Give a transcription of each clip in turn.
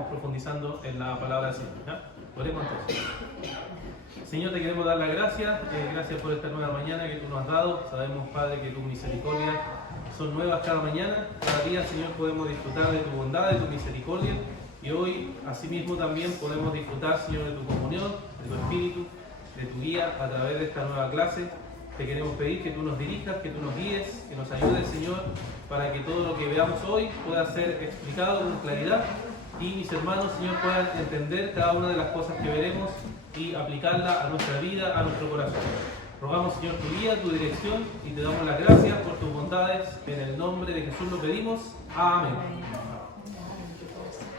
vamos profundizando en la palabra del Señor. ¿Ya? Oremos entonces. Señor, te queremos dar las gracias. Gracias por esta nueva mañana que tú nos has dado. Sabemos, Padre, que tus misericordias son nuevas cada mañana. Cada día, Señor, podemos disfrutar de tu bondad, de tu misericordia. Y hoy, asimismo, también podemos disfrutar, Señor, de tu comunión, de tu espíritu, de tu guía a través de esta nueva clase. Te queremos pedir que tú nos dirijas, que tú nos guíes, que nos ayudes, Señor, para que todo lo que veamos hoy pueda ser explicado con claridad y mis hermanos, Señor, puedan entender cada una de las cosas que veremos y aplicarla a nuestra vida, a nuestro corazón. Rogamos, Señor, tu guía, tu dirección y te damos las gracias por tus bondades. En el nombre de Jesús lo pedimos. Amén.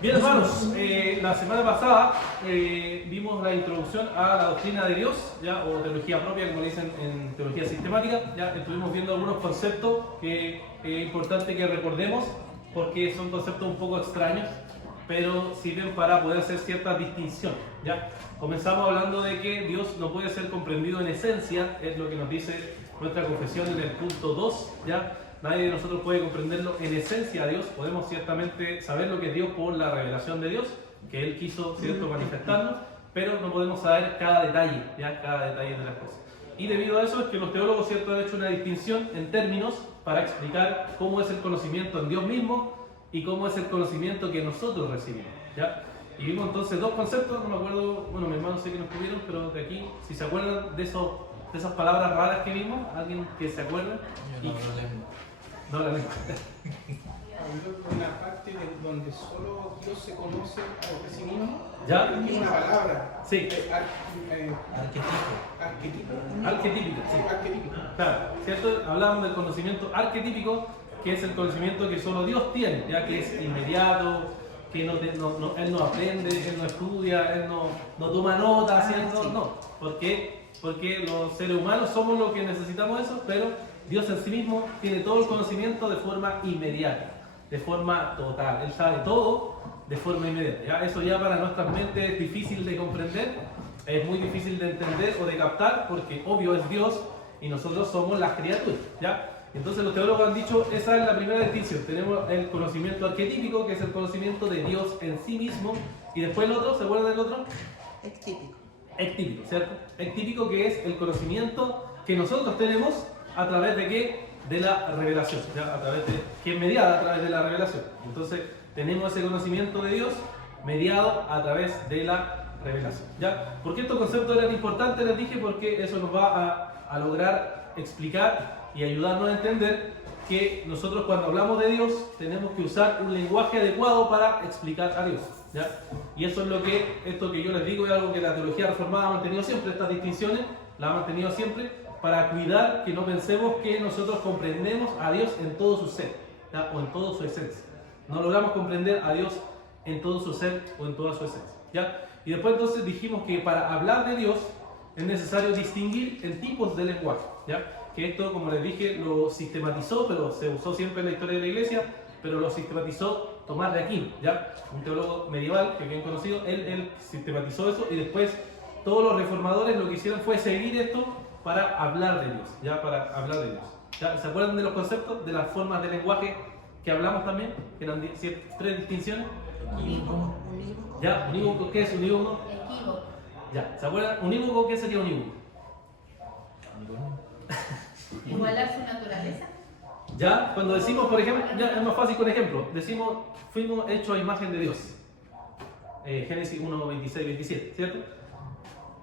Bien, hermanos, la semana pasada vimos la introducción a la doctrina de Dios, ¿ya? O teología propia, como le dicen en teología sistemática. Ya estuvimos viendo algunos conceptos que es importante que recordemos porque son conceptos un poco extraños, pero sirven para poder hacer ciertas distinciones. ¿Ya? Comenzamos hablando de que Dios no puede ser comprendido en esencia, es lo que nos dice nuestra confesión en el punto 2. ¿Ya? Nadie de nosotros puede comprenderlo en esencia a Dios. Podemos ciertamente saber lo que es Dios por la revelación de Dios, que Él quiso, ¿cierto?, manifestarnos, pero no podemos saber cada detalle, ¿ya? Cada detalle de las cosas. Y debido a eso es que los teólogos, ¿cierto?, han hecho una distinción en términos para explicar cómo es el conocimiento en Dios mismo y cómo es el conocimiento que nosotros recibimos, ¿ya? Y vimos entonces dos conceptos, no me acuerdo, bueno, mis hermanos sé que nos tuvieron, pero de aquí, si se acuerdan de esas palabras raras que vimos, alguien que se acuerde. Yo no lo leo. No la lengua. Habló una parte donde solo Dios se conoce a sí mismo. ¿Ya? Es una palabra. Sí. Arquetipo. Arquetípico, sí. Sí, arquetipo. Claro, ¿cierto? Hablamos del conocimiento arquetípico, que es el conocimiento que solo Dios tiene, ya que es inmediato, que Él no aprende, Él no estudia, Él no toma notas, ¿cierto? No, porque los seres humanos somos los que necesitamos eso, pero Dios en sí mismo tiene todo el conocimiento de forma inmediata, de forma total. Él sabe todo de forma inmediata. ¿Ya? Eso ya para nuestras mentes es difícil de comprender, es muy difícil de entender o de captar, porque obvio es Dios y nosotros somos las criaturas. ¿Ya? Entonces los teólogos han dicho, esa es la primera distinción. Tenemos el conocimiento arquetípico, que es el conocimiento de Dios en sí mismo, y después el otro, ¿se acuerdan del otro? Ectípico. Ectípico, ¿cierto? Ectípico, que es el conocimiento que nosotros tenemos a través de qué? De la revelación, ¿ya? A través de, que es mediada a través de la revelación. Entonces tenemos ese conocimiento de Dios mediado a través de la revelación, ¿ya? ¿Por qué estos conceptos eran importantes? Les dije porque eso nos va a lograr explicar y ayudarnos a entender que nosotros cuando hablamos de Dios tenemos que usar un lenguaje adecuado para explicar a Dios, ¿ya? Y eso es esto que yo les digo es algo que la teología reformada ha mantenido siempre, estas distinciones las ha mantenido siempre para cuidar que no pensemos que nosotros comprendemos a Dios en todo su ser, ¿ya? O en toda su esencia. No logramos comprender a Dios en todo su ser o en toda su esencia, ¿ya? Y después entonces dijimos que para hablar de Dios es necesario distinguir en tipos de lenguaje, ¿ya? Que esto, como les dije, lo sistematizó, pero se usó siempre en la historia de la iglesia, pero lo sistematizó Tomás de Aquino, ¿ya? Un teólogo medieval que bien conocido, él sistematizó eso y después todos los reformadores lo que hicieron fue seguir esto para hablar de Dios, ¿ya? Para hablar de Dios, ¿ya? ¿Se acuerdan de los conceptos, de las formas de lenguaje que hablamos también? Que eran tres distinciones. Unívoco. ¿Ya? ¿Unívoco? ¿Qué es unívoco? Equívoco. Ya, ¿se acuerdan? ¿Unívoco? ¿Qué sería unívoco? Igualar su naturaleza. Ya, cuando decimos, por ejemplo, ya es más fácil con ejemplo, decimos, fuimos hechos a imagen de Dios. Génesis 1, 26, 27, ¿cierto?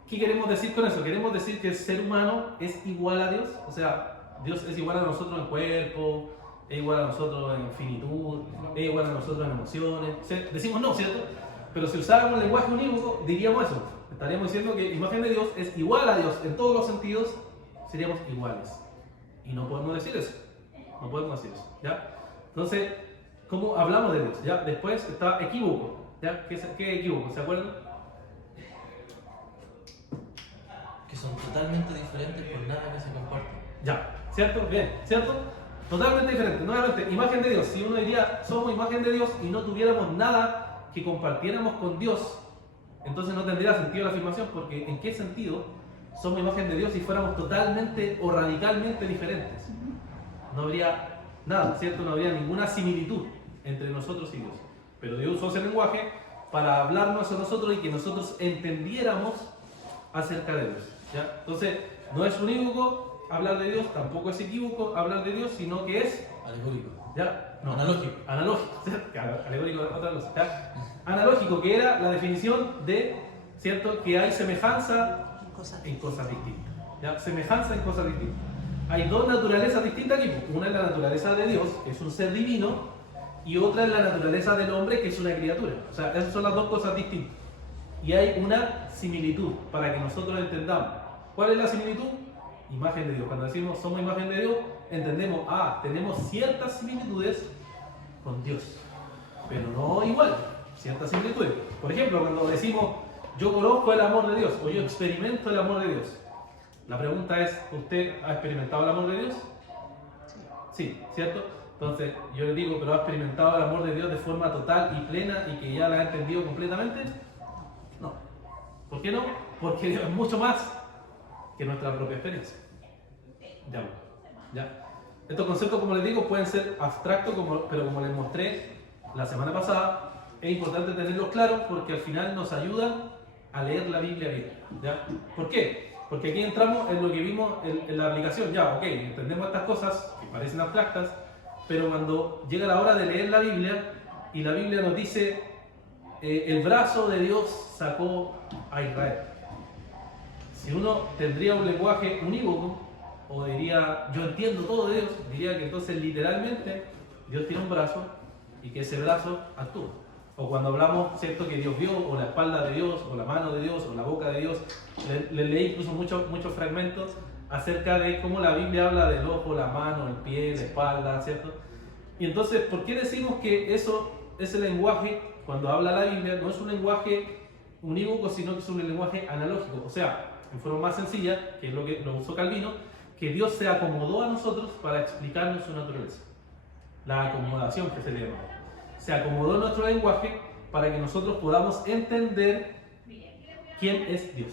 ¿Qué queremos decir con eso? Queremos decir que el ser humano es igual a Dios, o sea, Dios es igual a nosotros en cuerpo, es igual a nosotros en finitud, es igual a nosotros en emociones. Decimos no, ¿cierto? Pero si usáramos el lenguaje unívoco, diríamos eso. Estaríamos diciendo que imagen de Dios es igual a Dios en todos los sentidos, seríamos iguales. Y no podemos decir eso. No podemos decir eso, ¿ya? Entonces, ¿cómo hablamos de Dios? ¿Ya? Después está equívoco, ¿ya? ¿Qué es equívoco? ¿Se acuerdan? Que son totalmente diferentes por nada que se comparten. Ya, ¿cierto? Bien, ¿cierto? Totalmente diferente. Nuevamente, imagen de Dios. Si uno diría, somos imagen de Dios y no tuviéramos nada que compartiéramos con Dios, entonces no tendría sentido la afirmación, porque ¿en qué sentido somos imagen de Dios si fuéramos totalmente o radicalmente diferentes? No habría nada, ¿cierto? No habría ninguna similitud entre nosotros y Dios. Pero Dios usó ese lenguaje para hablarnos a nosotros y que nosotros entendiéramos acerca de Dios. ¿Ya? Entonces, no es unívoco hablar de Dios, tampoco es equívoco hablar de Dios, sino que es Alegórico. ¿ya? No. Analógico. Analógico, alegórico es otra cosa. ¿Ya? Analógico, que era la definición de, ¿cierto? Que hay semejanza Cosas. en cosas distintas. ¿Ya? Semejanza en cosas distintas. Hay dos naturalezas distintas aquí. Una es la naturaleza de Dios, que es un ser divino, y otra es la naturaleza del hombre, que es una criatura. O sea, esas son las dos cosas distintas. Y hay una similitud para que nosotros entendamos. ¿Cuál es la similitud? Imagen de Dios. Cuando decimos somos imagen de Dios, entendemos, tenemos ciertas similitudes con Dios, pero no igual, ciertas similitudes. Por ejemplo, cuando decimos yo conozco el amor de Dios o yo experimento el amor de Dios, la pregunta es, ¿usted ha experimentado el amor de Dios? Sí, ¿cierto? Entonces yo le digo, ¿pero ha experimentado el amor de Dios de forma total y plena y que ya la ha entendido completamente? No. ¿Por qué no? Porque Dios es mucho más que nuestra propia experiencia. ¿Ya? Estos conceptos, como les digo, pueden ser abstractos, pero como les mostré la semana pasada, es importante tenerlos claros porque al final nos ayudan a leer la Biblia bien. ¿Ya? ¿Por qué? Porque aquí entramos en lo que vimos en la aplicación. Ya, ok, entendemos estas cosas que parecen abstractas, pero cuando llega la hora de leer la Biblia y la Biblia nos dice el brazo de Dios sacó a Israel. Si uno tendría un lenguaje unívoco, o diría, yo entiendo todo de Dios, diría que entonces literalmente Dios tiene un brazo y que ese brazo actúa. O cuando hablamos, ¿cierto?, que Dios vio, o la espalda de Dios, o la mano de Dios, o la boca de Dios, le leí incluso muchos fragmentos acerca de cómo la Biblia habla del ojo, la mano, el pie, la espalda, ¿cierto? Y entonces, ¿por qué decimos que ese lenguaje, cuando habla la Biblia, no es un lenguaje unívoco, sino que es un lenguaje analógico? O sea, en forma más sencilla, que es lo que lo usó Calvino, que Dios se acomodó a nosotros para explicarnos su naturaleza. La acomodación que se le llama. Se acomodó en nuestro lenguaje para que nosotros podamos entender quién es Dios.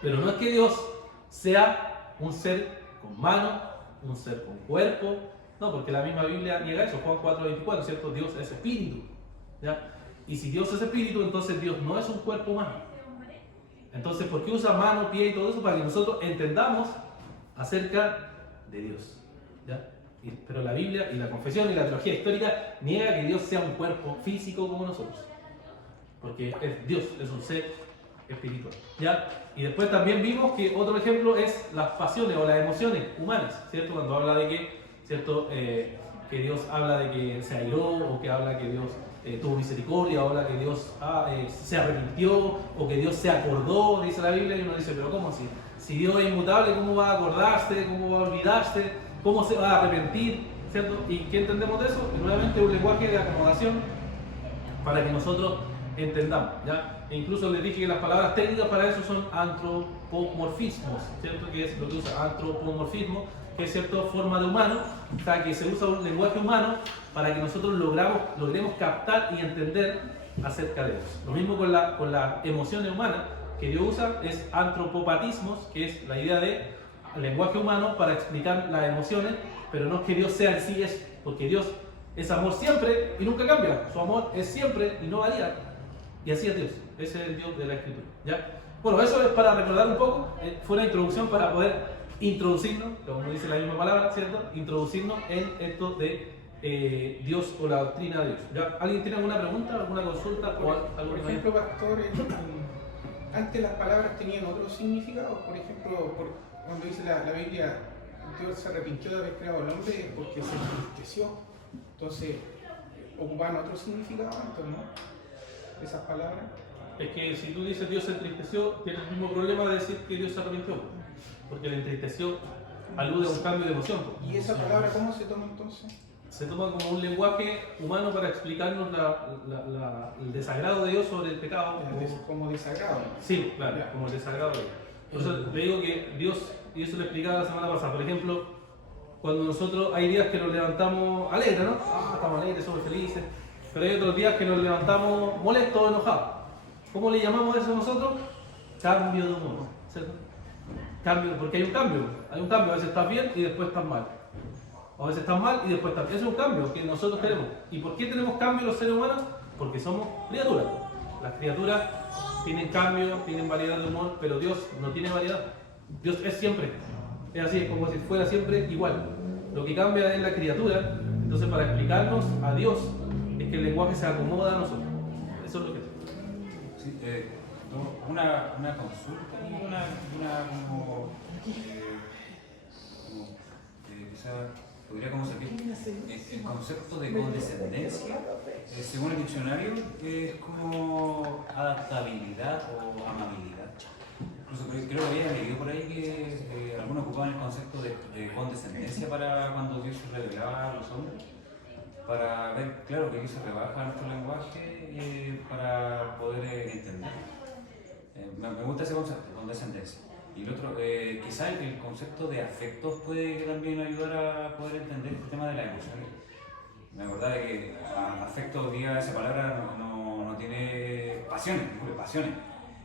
Pero no es que Dios sea un ser con mano, un ser con cuerpo, no, porque la misma Biblia niega eso, Juan 4:24, ¿cierto? Dios es espíritu, ¿ya? Y si Dios es espíritu, entonces Dios no es un cuerpo humano. Entonces, ¿por qué usa mano, pie y todo eso? Para que nosotros entendamos acerca de Dios, ¿ya? Pero la Biblia y la confesión y la teología histórica niega que Dios sea un cuerpo físico como nosotros, porque es Dios, es un ser espiritual, ¿ya? Y después también vimos que otro ejemplo es las pasiones o las emociones humanas, ¿cierto? Cuando habla de que, ¿cierto? Que Dios habla de que se airó, o que habla que Dios tuvo misericordia, o habla que Dios se arrepintió, o que Dios se acordó, dice la Biblia, y uno dice, pero ¿cómo así? Si Dios es inmutable, ¿cómo va a acordarse? ¿Cómo va a olvidarse? ¿Cómo se va a arrepentir? ¿Cierto? ¿Y qué entendemos de eso? Y nuevamente un lenguaje de acomodación para que nosotros entendamos, ¿ya? E incluso les dije que las palabras técnicas para eso son antropomorfismos, ¿cierto? Que es lo que usa antropomorfismo, que es cierta forma de humano, o sea, que se usa un lenguaje humano para que nosotros logremos captar y entender acerca de Dios. Lo mismo con las emociones humanas que Dios usa, es antropopatismos, que es la idea de lenguaje humano para explicar las emociones, pero no es que Dios sea en sí eso, porque Dios es amor siempre y nunca cambia, su amor es siempre y no varía, y así es Dios, ese es el Dios de la Escritura, ¿ya? Bueno, eso es para recordar un poco, fue una introducción para poder introducirnos, como dice la misma palabra, ¿cierto? Introducirnos en esto de Dios o la doctrina de Dios. ¿Ya? ¿Alguien tiene alguna pregunta, alguna consulta? Por ejemplo, pastor, antes las palabras tenían otro significado. Por ejemplo, cuando dice la Biblia, Dios se arrepintió de haber creado al hombre porque se entristeció. Entonces, ocupaban otro significado antes, ¿no? Esas palabras. Es que si tú dices Dios se entristeció, tienes el mismo problema de decir que Dios se arrepintió, porque el entristeció alude a un cambio de emoción. ¿Y esa palabra cómo se toma entonces? Se toma como un lenguaje humano para explicarnos el desagrado de Dios sobre el pecado. Como desagrado. Sí, claro, Ya. como el desagrado de Dios. Por eso le digo que Dios, y eso lo explicaba la semana pasada, por ejemplo, cuando nosotros hay días que nos levantamos alegres, ¿no? Estamos alegres, somos felices, pero hay otros días que nos levantamos molestos o enojados. ¿Cómo le llamamos eso nosotros? Cambio de humor, ¿cierto? Cambio, porque hay un cambio, a veces estás bien y después estás mal. O a veces estás mal y después estás bien. Ese es un cambio que nosotros tenemos. ¿Y por qué tenemos cambio los seres humanos? Porque somos criaturas. Las criaturas tienen cambio, tienen variedad de humor, pero Dios no tiene variedad. Dios es siempre. Es así, es como si fuera siempre igual. Lo que cambia es la criatura. Entonces, para explicarnos a Dios, es que el lenguaje se acomoda a nosotros. Eso es lo que es. Sí, una consulta y como, quizá podría como servir. El concepto de condescendencia, según el diccionario, es como adaptabilidad o amabilidad. Incluso creo que había leído por ahí que algunos ocupaban el concepto de condescendencia para cuando Dios se revelaba a los hombres, para ver, claro, que aquí se rebaja nuestro lenguaje para poder entender. Me gusta ese concepto, condescendencia. Y el otro, quizá el concepto de afectos puede también ayudar a poder entender este tema de las emociones. Me acordaba de que afecto, diga esa palabra, no tiene pasiones, pasiones,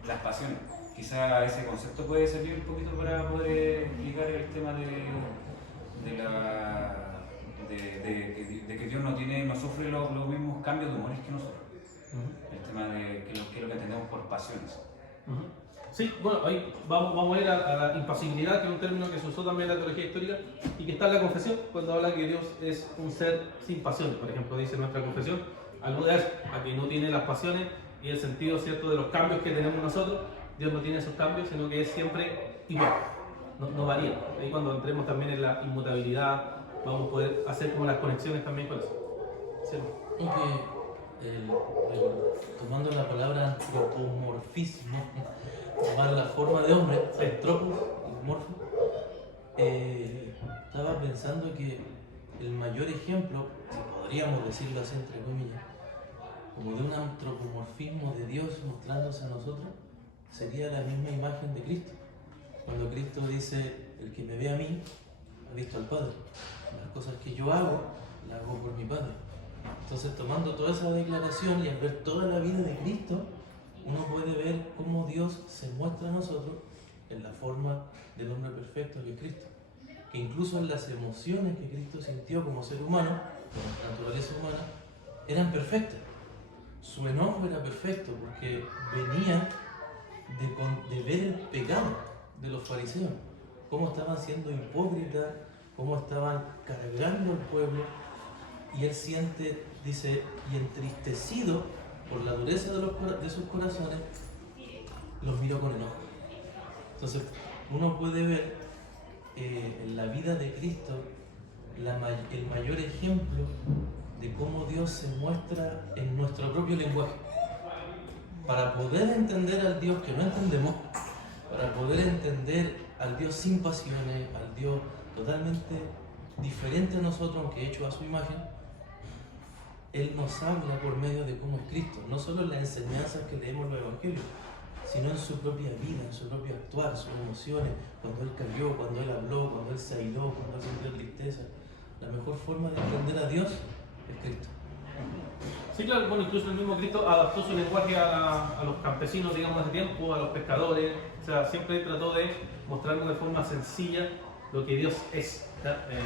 las pasiones. Quizá ese concepto puede servir un poquito para poder explicar el tema de que Dios no sufre los mismos cambios de humores que nosotros. El tema de que es lo que entendemos por pasiones. Sí, bueno, ahí vamos a ir a la impasibilidad, que es un término que se usó también en la teología histórica y que está en la confesión, cuando habla que Dios es un ser sin pasiones. Por ejemplo, dice nuestra confesión, alude a eso, a que no tiene las pasiones y el sentido, ¿cierto?, de los cambios que tenemos nosotros. Dios no tiene esos cambios, sino que es siempre igual, no varía. Ahí cuando entremos también en la inmutabilidad, vamos a poder hacer como las conexiones también con eso. ¿Sí? Tomando la palabra antropomorfismo, tomar la forma de hombre, antropos y morfo, estaba pensando que el mayor ejemplo, si podríamos decirlo así entre comillas, como de un antropomorfismo de Dios mostrándose a nosotros, sería la misma imagen de Cristo. Cuando Cristo dice, el que me ve a mí, ha visto al Padre. Las cosas que yo hago, las hago por mi Padre. Entonces, tomando toda esa declaración y al ver toda la vida de Cristo, uno puede ver cómo Dios se muestra a nosotros en la forma del hombre perfecto que es Cristo. Que incluso en las emociones que Cristo sintió como ser humano, con la naturaleza humana, eran perfectas. Su enojo era perfecto porque venía de ver el pecado de los fariseos, cómo estaban siendo hipócritas, cómo estaban cargando al pueblo, y él siente, dice, y entristecido por la dureza de sus corazones, los miró con enojo. Entonces, uno puede ver en la vida de Cristo el mayor ejemplo de cómo Dios se muestra en nuestro propio lenguaje. Para poder entender al Dios que no entendemos, para poder entender al Dios sin pasiones, al Dios totalmente diferente a nosotros, aunque hecho a su imagen, Él nos habla por medio de cómo es Cristo, no solo en las enseñanzas que leemos en los evangelios, sino en su propia vida, en su propio actuar, sus emociones, cuando Él cayó, cuando Él habló, cuando Él se airó, cuando Él sintió tristeza. La mejor forma de entender a Dios es Cristo. Sí, claro, bueno, incluso el mismo Cristo adaptó su lenguaje a los campesinos, digamos, de ese tiempo, a los pescadores, o sea, siempre trató de mostrarnos de forma sencilla lo que Dios es.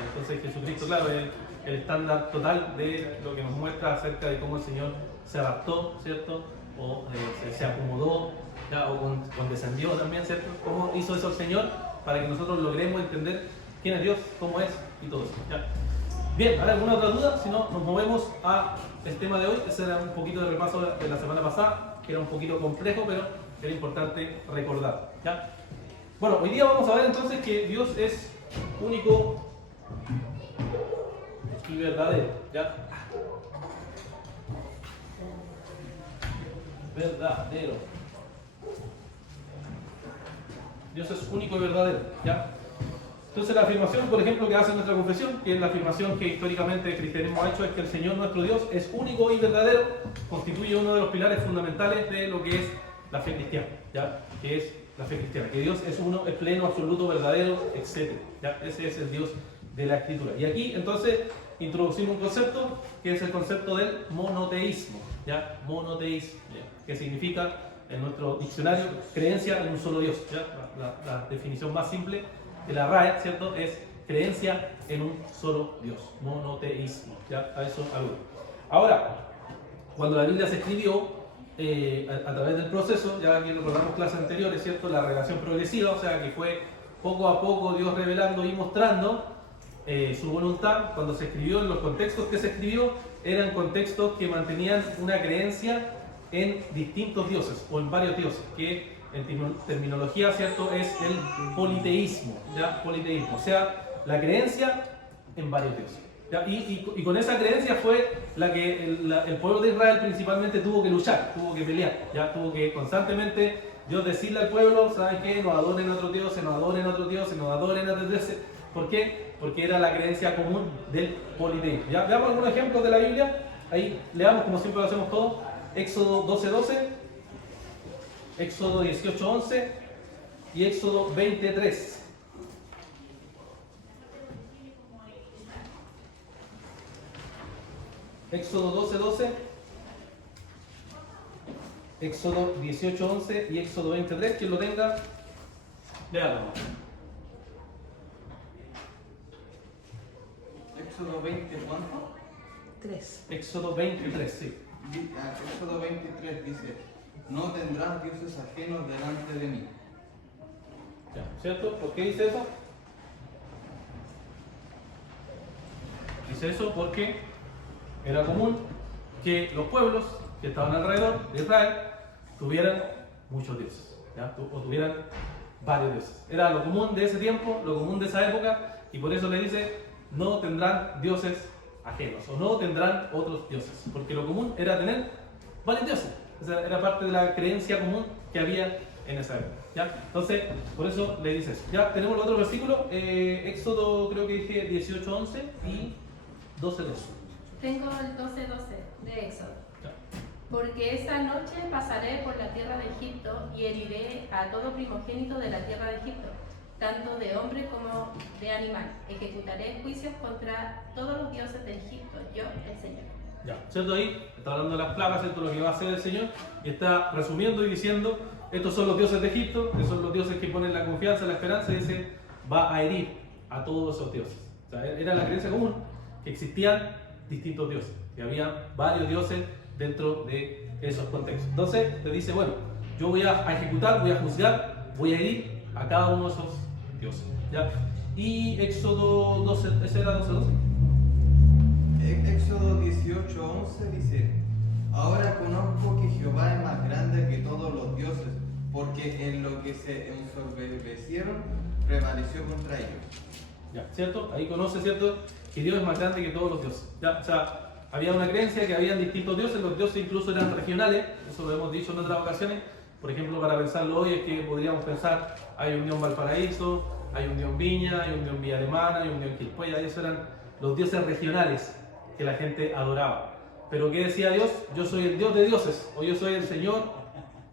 Entonces Jesucristo, claro, es el estándar total de lo que nos muestra acerca de cómo el Señor se adaptó, ¿cierto? O se acomodó, ¿ya? O condescendió también, ¿cierto? ¿Cómo hizo eso el Señor para que nosotros logremos entender quién es Dios, cómo es y todo eso, ¿ya? Bien, ¿hay alguna otra duda? Si no, nos movemos al tema de hoy. Ese era un poquito de repaso de la semana pasada, que era un poquito complejo, pero era importante recordar, ¿ya? Bueno, hoy día vamos a ver entonces que Dios es único y verdadero, ¿ya? Verdadero. Dios es único y verdadero, ¿ya? Entonces la afirmación, por ejemplo, que hace nuestra confesión, que es la afirmación que históricamente el cristianismo ha hecho, es que el Señor nuestro Dios es único y verdadero, constituye uno de los pilares fundamentales de lo que es la fe cristiana, ¿ya? Que es la fe cristiana, que Dios es uno, es pleno, absoluto, verdadero, etc. ¿Ya? Ese es el Dios de la Escritura. Y aquí entonces introducimos un concepto que es el concepto del monoteísmo, ¿ya? Monoteísmo, ¿ya? Que significa en nuestro diccionario creencia en un solo Dios, ¿ya? La definición más simple de la RAE, ¿cierto? Es creencia en un solo Dios, monoteísmo, ¿ya? A eso alude. Ahora, cuando la Biblia se escribió, a través del proceso, ya aquí recordamos clases anteriores, ¿cierto? La revelación progresiva, o sea que fue poco a poco Dios revelando y mostrando su voluntad. Cuando se escribió, en los contextos que se escribió, eran contextos que mantenían una creencia en distintos dioses o en varios dioses, que en terminología, ¿cierto?, es el politeísmo, ¿ya? Politeísmo, o sea, la creencia en varios dioses. ¿Ya? Y con esa creencia fue la que el pueblo de Israel principalmente tuvo que luchar, tuvo que pelear, ¿ya? Tuvo que constantemente Dios decirle al pueblo, ¿saben qué? No adoren a otros dioses, no adoren a otros dioses, no adoren a otros dioses. ¿Por qué? Porque era la creencia común del politeísmo. ¿Ya? Veamos algunos ejemplos de la Biblia. Ahí leamos como siempre lo hacemos todos. Éxodo 12:12, Éxodo 18:11 y Éxodo 20:3. Éxodo 12:12, Éxodo 18:11 y Éxodo 20:3. Quien lo tenga, léalo. Éxodo 20, ¿cuánto? 3. Éxodo 23, sí. Éxodo 23 dice, no tendrás dioses ajenos delante de mí. Ya, ¿cierto? ¿Por qué dice eso? Dice eso porque era común que los pueblos que estaban alrededor de Israel tuvieran muchos dioses, ¿ya? O tuvieran varios dioses. Era lo común de ese tiempo, lo común de esa época, y por eso le dice, no tendrán dioses ajenos, o no tendrán otros dioses, porque lo común era tener varios dioses. Esa era parte de la creencia común que había en esa época, ¿ya? Entonces, por eso le dice eso. Ya tenemos el otro versículo, Éxodo, creo que dije 18:11 y 12:2. Tengo el 12:12 de Éxodo. Porque esa noche pasaré por la tierra de Egipto y heriré a todo primogénito de la tierra de Egipto, tanto de hombre como de animal. Ejecutaré juicios contra todos los dioses de Egipto, yo, el Señor. Ya, ¿cierto? Ahí está hablando de las plagas, ¿cierto? Lo que va a hacer el Señor, y está resumiendo y diciendo, estos son los dioses de Egipto, estos son los dioses que ponen la confianza, la esperanza, y dice, va a herir a todos esos dioses. O sea, era la creencia común, que existían distintos dioses, que había varios dioses dentro de esos contextos. Entonces, te dice, bueno, yo voy a ejecutar, voy a juzgar, voy a herir a cada uno de esos dioses, ¿ya? Y Éxodo 12, ¿ese era 12:12? Éxodo 18:11 dice, ahora conozco que Jehová es más grande que todos los dioses, porque en lo que se ensoberbecieron prevaleció contra ellos. Ya, ¿cierto? Ahí conoce, ¿cierto?, que Dios es más grande que todos los dioses. ¿Ya? O sea, había una creencia que habían distintos dioses, los dioses incluso eran regionales, eso lo hemos dicho en otras ocasiones. Por ejemplo, para pensarlo hoy es que podríamos pensar, hay un dios Valparaíso, hay un dios Viña, hay un dios Villa Alemana, hay un dios Quilpué, esos eran los dioses regionales que la gente adoraba. Pero ¿qué decía Dios? Yo soy el Dios de dioses, o yo soy el Señor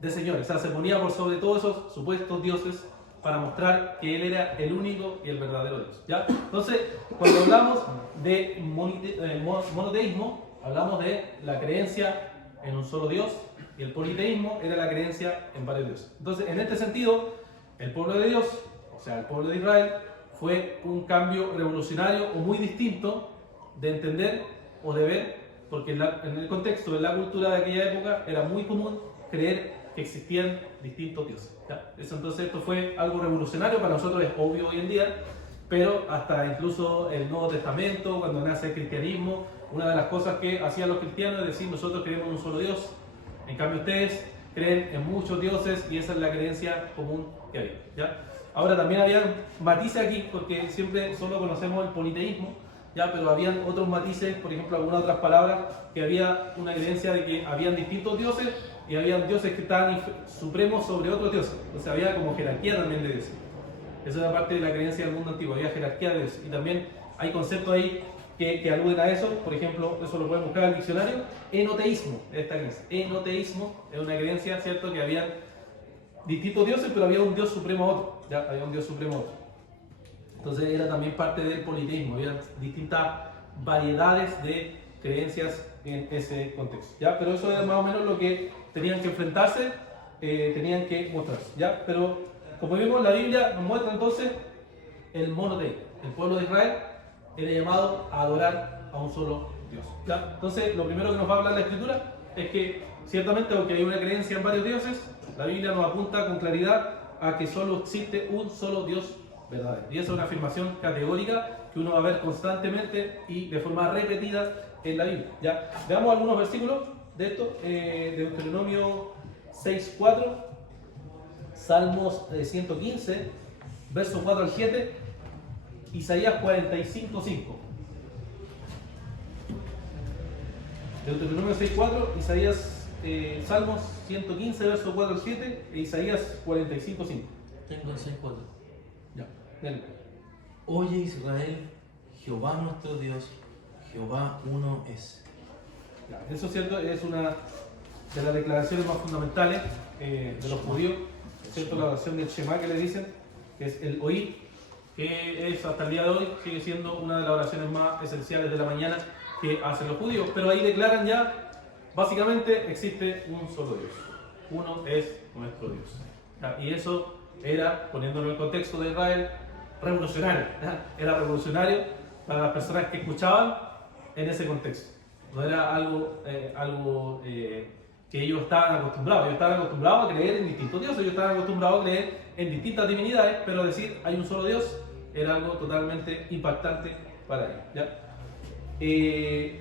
de señores. O sea, se ponía por sobre todos esos supuestos dioses para mostrar que Él era el único y el verdadero Dios, ¿ya? Entonces, cuando hablamos de monoteísmo, hablamos de la creencia en un solo Dios, y el politeísmo era la creencia en varios dioses. Entonces, en este sentido, el pueblo de Dios, o sea, el pueblo de Israel, fue un cambio revolucionario o muy distinto de entender o de ver, porque en el contexto de la cultura de aquella época era muy común creer que existían distintos dioses, ¿ya? Entonces esto fue algo revolucionario, para nosotros es obvio hoy en día, pero hasta incluso el Nuevo Testamento, cuando nace el cristianismo, una de las cosas que hacían los cristianos es decir, nosotros creemos en un solo Dios, en cambio ustedes creen en muchos dioses, y esa es la creencia común que había, ¿ya? Ahora también había matices aquí, porque siempre solo conocemos el politeísmo, ¿ya? Pero habían otros matices, por ejemplo, algunas otras palabras, que había una creencia de que habían distintos dioses, y habían dioses que estaban supremos sobre otros dioses. O sea, había como jerarquía también de dioses. Esa era parte de la creencia del mundo antiguo, había jerarquía de dioses. Y también hay conceptos ahí que aluden a eso. Por ejemplo, eso lo pueden buscar en el diccionario. Enoteísmo, esta creencia. Enoteísmo es una creencia, ¿cierto?, que habían distintos dioses, pero había un dios supremo a otro. ¿Ya? Había un dios supremo a otro. Entonces era también parte del politeísmo. Había distintas variedades de creencias en ese contexto, ¿ya? Pero eso es más o menos lo que tenían que enfrentarse, tenían que mostrarse, ¿ya? Pero como vimos, la Biblia nos muestra entonces el monoteísmo. El pueblo de Israel era llamado a adorar a un solo Dios, ¿ya? Entonces lo primero que nos va a hablar la Escritura es que ciertamente, aunque hay una creencia en varios dioses, la Biblia nos apunta con claridad a que solo existe un solo Dios verdadero. Y esa es una afirmación categórica que uno va a ver constantemente y de forma repetida en la Biblia. ¿Ya? Veamos algunos versículos de esto, de Deuteronomio 6:4, Salmos 115, versos 4 al 7, Isaías 45:5. Deuteronomio 6:4, Isaías, Salmos 115, versos 4 al 7, e Isaías 45:5. Tengo el 6:4. Ya, dale. Oye Israel, Jehová nuestro Dios, Jehová uno es. Ya, eso es cierto, es una de las declaraciones más fundamentales de los judíos, ¿cierto? La oración del Shema que le dicen, que es el oír, que es hasta el día de hoy, sigue siendo una de las oraciones más esenciales de la mañana que hacen los judíos, pero ahí declaran ya, básicamente existe un solo Dios, uno es nuestro Dios. ¿Ya? Y eso era, poniéndolo en el contexto de Israel, revolucionario, ¿ya? Era revolucionario para las personas que escuchaban en ese contexto. No era algo que ellos estaban acostumbrados a creer en distintos dioses, ellos estaban acostumbrados a creer en distintas divinidades, pero decir hay un solo Dios era algo totalmente impactante para ellos. ¿Ya?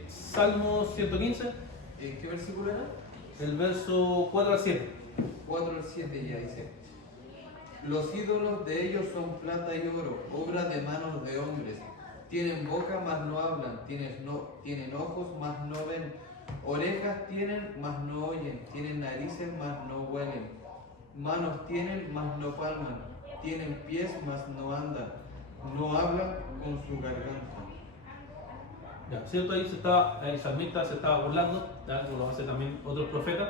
Salmo 115, ¿Qué versículo era? el verso 4 al 7. 4 al 7 ya dice. Los ídolos de ellos son plata y oro, obra de manos de hombres. Tienen boca, mas no hablan. Tienen ojos, mas no ven. Orejas tienen, mas no oyen. Tienen narices, mas no huelen. Manos tienen, mas no palman. Tienen pies, mas no andan. No hablan con su garganta. Ya, ¿cierto? Ahí el salmista se estaba burlando, ¿ya? Como lo hace también otros profetas,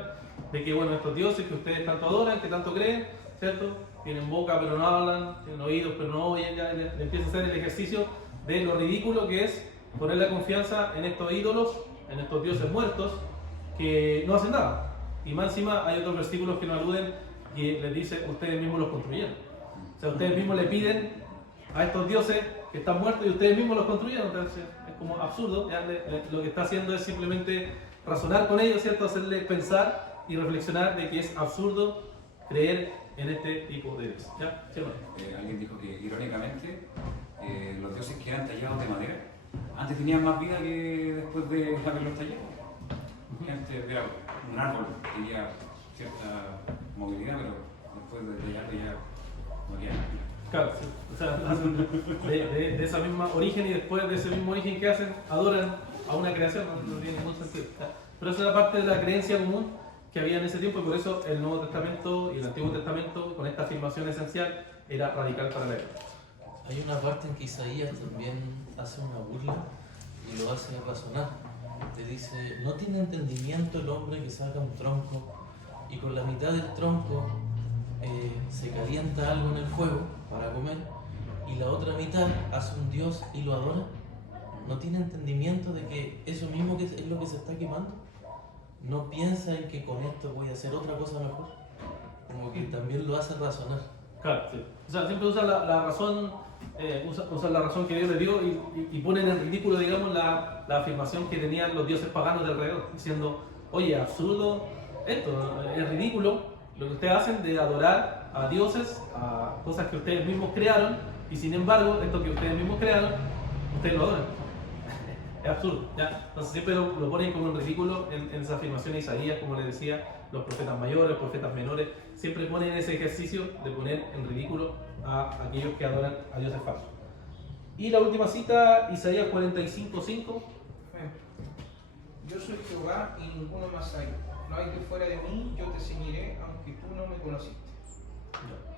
de que bueno, estos dioses que ustedes tanto adoran, que tanto creen, ¿cierto? Tienen boca pero no hablan, tienen oídos pero no oyen, ya le empieza a hacer el ejercicio de lo ridículo que es poner la confianza en estos ídolos, en estos dioses muertos, que no hacen nada. Y más encima hay otros versículos que nos aluden y les dice, ustedes mismos los construyeron. O sea, ustedes mismos le piden a estos dioses que están muertos y ustedes mismos los construyeron. Entonces, es como absurdo, ¿ya? Lo que está haciendo es simplemente razonar con ellos, ¿cierto? Hacerles pensar y reflexionar de que es absurdo creer en este tipo de dioses. ¿Ya? ¿Sí o no? Alguien dijo que irónicamente los dioses que eran tallados de madera antes tenían más vida que después de haberlos tallado. Antes era un árbol, tenía cierta movilidad, pero después de tallarlo ya moría. Claro, sí. O sea, hacen de esa misma origen y después de ese mismo origen que hacen, adoran a una creación, no tiene ningún sentido. Pero esa era parte de la creencia común que había en ese tiempo y por eso el Nuevo Testamento y el Antiguo Testamento, con esta afirmación esencial, era radical para la época. Hay una parte en que Isaías también hace una burla y lo hace razonar. Te dice, no tiene entendimiento el hombre que saca un tronco y con la mitad del tronco se calienta algo en el fuego para comer y la otra mitad hace un dios y lo adora. No tiene entendimiento de que eso mismo que es lo que se está quemando. No piensa en que con esto voy a hacer otra cosa mejor. Como que también lo hace razonar. Claro, sí. O sea, siempre usa la razón, usa la razón que Dios le dio y ponen en ridículo, digamos, la afirmación que tenían los dioses paganos de alrededor, diciendo, oye, absurdo esto, es ridículo lo que ustedes hacen de adorar a dioses, a cosas que ustedes mismos crearon, y sin embargo, esto que ustedes mismos crearon, ustedes lo adoran. Es absurdo, ¿ya? Entonces siempre lo ponen como en ridículo en esa afirmación de Isaías, como les decía, los profetas mayores, los profetas menores, siempre ponen ese ejercicio de poner en ridículo a aquellos que adoran a dioses falsos. Y la última cita, Isaías 45:5. Yo soy Jehová y ninguno más hay. No hay de fuera de mí, yo te ceñiré, aunque tú no me conociste.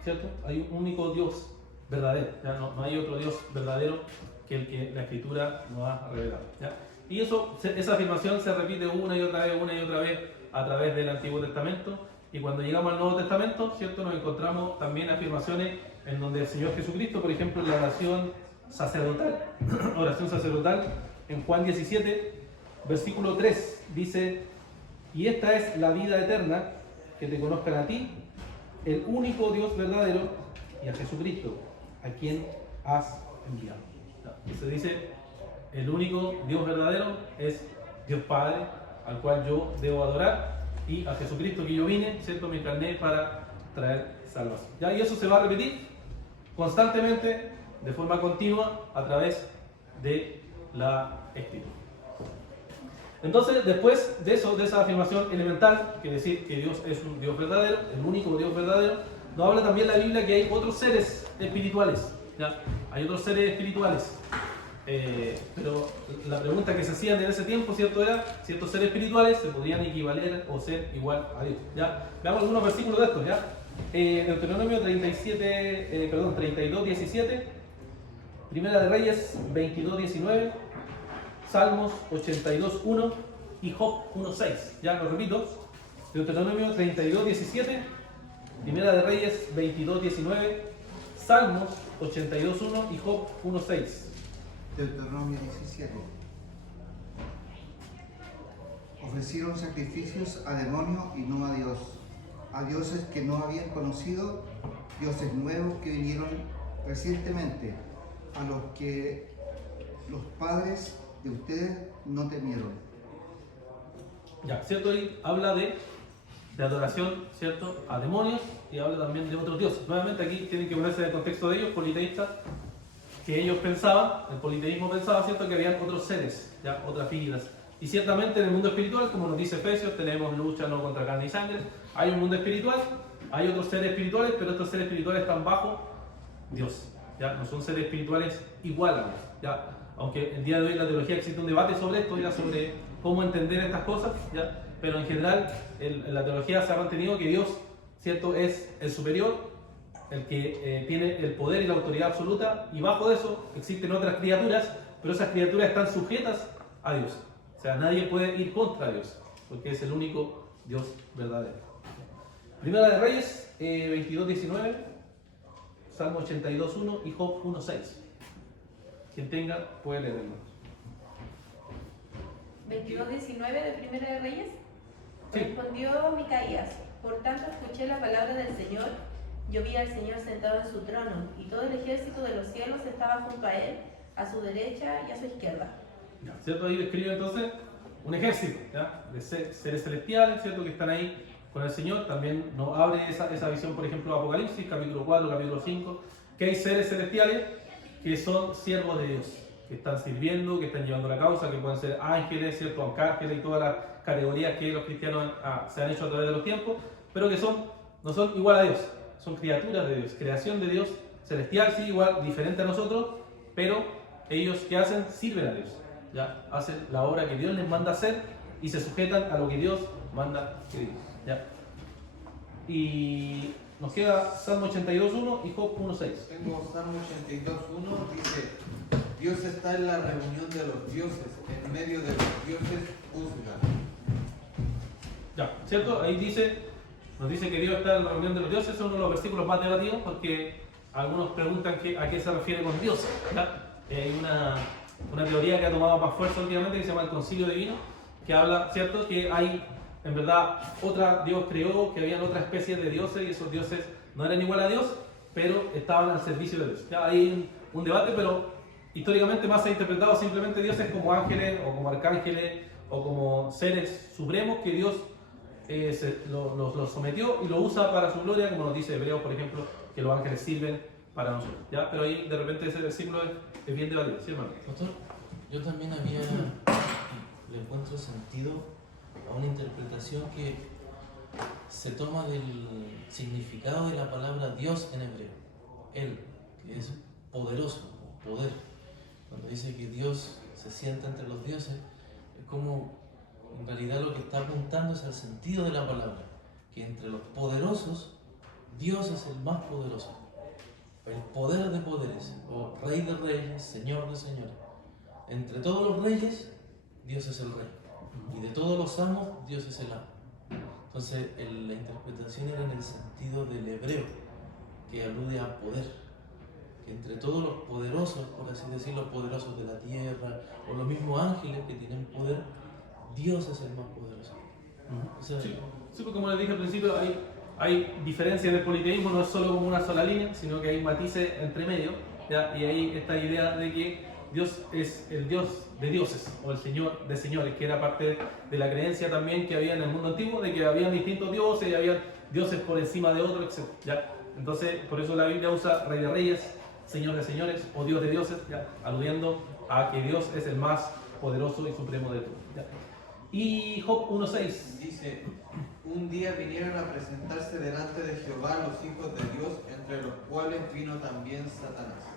¿Cierto? Hay un único Dios verdadero, ¿ya? No hay otro Dios verdadero que el que la Escritura nos ha revelado, ¿ya? Y esa afirmación se repite una y otra vez a través del Antiguo Testamento, y cuando llegamos al Nuevo Testamento, ¿cierto? Nos encontramos también afirmaciones en donde el Señor Jesucristo, por ejemplo, en la oración sacerdotal, en Juan 17, versículo 3, dice, y esta es la vida eterna, que te conozcan a ti, el único Dios verdadero, y a Jesucristo, a quien has enviado. Y se dice, el único Dios verdadero es Dios Padre, al cual yo debo adorar, y a Jesucristo que yo vine, ¿cierto? Me encarné para traer salvación. ¿Ya? Y eso se va a repetir constantemente, de forma continua, a través de la Escritura. Entonces, después de eso, de esa afirmación elemental, que decir que Dios es un Dios verdadero, el único Dios verdadero, nos habla también la Biblia que hay otros seres espirituales. ¿Ya? Hay otros seres espirituales. Pero la pregunta que se hacían en ese tiempo, ¿cierto? Era si estos seres espirituales se podrían equivaler o ser igual a Dios. ¿Ya? Veamos algunos versículos de estos, ¿ya? Deuteronomio 32, 17, Primera de Reyes 22, 19, Salmos 82, 1 y Job 1, 6. Ya lo repito, Deuteronomio 32, 17, Primera de Reyes 22, 19, Salmos 82, 1 y Job 1, 6. Deuteronomio 17. Ofrecieron sacrificios a demonios y no a Dios, a dioses que no habían conocido, dioses nuevos que vinieron recientemente, a los que los padres de ustedes no temieron. Ya, ¿cierto? Ahí habla de adoración, ¿cierto? A demonios y habla también de otros dioses. Nuevamente aquí tienen que ponerse en el contexto de ellos, politeístas, que ellos pensaban, el politeísmo pensaba, ¿cierto? Que habían otros seres, ¿ya? Otras figuras. Y ciertamente en el mundo espiritual, como nos dice Efesios, tenemos lucha no contra carne y sangre. Hay un mundo espiritual, hay otros seres espirituales, pero estos seres espirituales están bajo Dios, ¿ya? No son seres espirituales igual a Dios, ¿ya? Aunque el día de hoy en la teología existe un debate sobre esto, ya sobre cómo entender estas cosas, ¿ya? Pero en general en la teología se ha mantenido que Dios, ¿cierto? Es el superior, el que tiene el poder y la autoridad absoluta, y bajo de eso existen otras criaturas, pero esas criaturas están sujetas a Dios. O sea, nadie puede ir contra Dios, porque es el único Dios verdadero. Primera de Reyes 22, 19, Salmo 82, 1 y Job 1, 6. Quien tenga puede leerlo. 22, 19 de Primera de Reyes. Sí. Respondió Micaías: por tanto escuché la palabra del Señor. Yo vi al Señor sentado en su trono, y todo el ejército de los cielos estaba junto a él, a su derecha y a su izquierda. Ya, ¿cierto? Ahí describe entonces un ejército, ¿ya? De seres celestiales, ¿cierto? Que están ahí con el Señor. También nos abre esa visión, por ejemplo, Apocalipsis, capítulo 4, capítulo 5, que hay seres celestiales que son siervos de Dios, que están sirviendo, que están llevando la causa, que pueden ser ángeles, ¿cierto? Arcángeles y todas las categorías que los cristianos se han hecho a través de los tiempos, pero que no son igual a Dios. Son criaturas de Dios, creación de Dios, celestial, sí, igual, diferente a nosotros, pero ellos, ¿qué hacen? Sirven a Dios, ¿ya? Hacen la obra que Dios les manda hacer y se sujetan a lo que Dios manda que digan, ¿ya? Y nos queda Salmo 82.1 y Job 1.6. Tengo Salmo 82.1, dice: Dios está en la reunión de los dioses, en medio de los dioses juzga. Ya, ¿cierto? Ahí nos dice que Dios está en la reunión de los dioses. Es uno de los versículos más debatidos porque algunos preguntan a qué se refiere con Dios, ¿ya? Hay una teoría que ha tomado más fuerza últimamente que se llama el Concilio Divino, que habla, ¿cierto?, que hay en verdad Dios creó, que habían otra especie de dioses y esos dioses no eran igual a Dios, pero estaban al servicio de Dios. Ya hay un debate, pero históricamente más se ha interpretado simplemente dioses como ángeles o como arcángeles o como seres supremos que Dios los sometió y lo usa para su gloria, como nos dice Hebreos, por ejemplo, que los ángeles sirven para nosotros, ¿ya? Pero ahí de repente ese versículo es bien debatido, ¿sí, hermano? Pastor, yo también le encuentro sentido a una interpretación que se toma del significado de la palabra Dios en hebreo. Él, que es poderoso, poder. Cuando dice que Dios se sienta entre los dioses, es como en realidad lo que está apuntando es al sentido de la palabra, que entre los poderosos, Dios es el más poderoso, el poder de poderes, o Rey de reyes, Señor de señores. Entre todos los reyes, Dios es el rey, y de todos los amos, Dios es el amo. Entonces la interpretación era en el sentido del hebreo, que alude a poder, que entre todos los poderosos, por así decirlo, poderosos de la tierra, o los mismos ángeles que tienen poder, Dios es el más poderoso. O sea, Sí, pues como les dije al principio, hay diferencias del politeísmo, no es solo como una sola línea, sino que hay matices entre medio, ¿ya? Y ahí esta idea de que Dios es el Dios de dioses o el Señor de señores, que era parte de la creencia también que había en el mundo antiguo, de que había distintos dioses y había dioses por encima de otros, etc. ¿Ya? Entonces, por eso la Biblia usa Rey de Reyes, Señor de señores o Dios de dioses, ¿ya? Aludiendo a que Dios es el más poderoso y supremo de todos. ¿Ya? Y Job 1.6 dice: un día vinieron a presentarse delante de Jehová los hijos de Dios, entre los cuales vino también Satanás.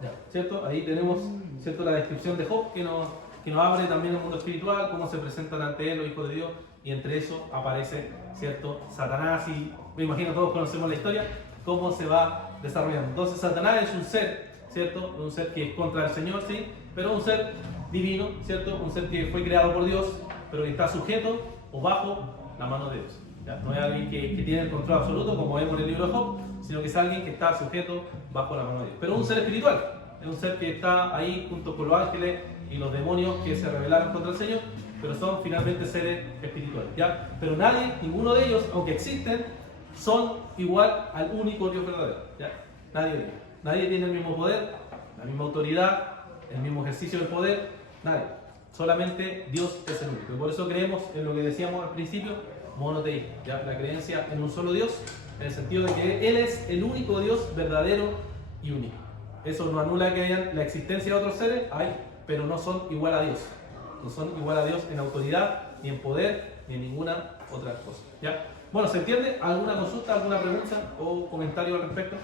Ya, ¿cierto? Ahí tenemos, ¿cierto?, la descripción de Job que nos abre también el mundo espiritual, cómo se presentan ante él los hijos de Dios, y entre eso aparece, ¿cierto?, Satanás, y me imagino todos conocemos la historia, cómo se va desarrollando. Entonces Satanás es un ser, ¿cierto?, un ser que es contra el Señor, sí, pero un ser divino, ¿cierto?, un ser que fue creado por Dios, pero que está sujeto o bajo la mano de Dios. ¿Ya? No es alguien que tiene el control absoluto, como vemos en el libro de Job, sino que es alguien que está sujeto bajo la mano de Dios. Pero un ser espiritual, es un ser que está ahí junto con los ángeles y los demonios que se rebelaron contra el Señor, pero son finalmente seres espirituales. ¿Ya? Pero nadie, ninguno de ellos, aunque existen, son igual al único Dios verdadero. ¿Ya? Nadie de ellos. Nadie tiene el mismo poder, la misma autoridad, el mismo ejercicio del poder, nadie. Solamente Dios es el único. Y por eso creemos en lo que decíamos al principio, monoteísmo, ¿ya? La creencia en un solo Dios, en el sentido de que Él es el único Dios verdadero y único. Eso no anula que haya la existencia de otros seres, hay, pero no son igual a Dios. No son igual a Dios en autoridad, ni en poder, ni en ninguna otra cosa. ¿Ya? Bueno, ¿se entiende? ¿Alguna consulta, alguna pregunta o comentario al respecto?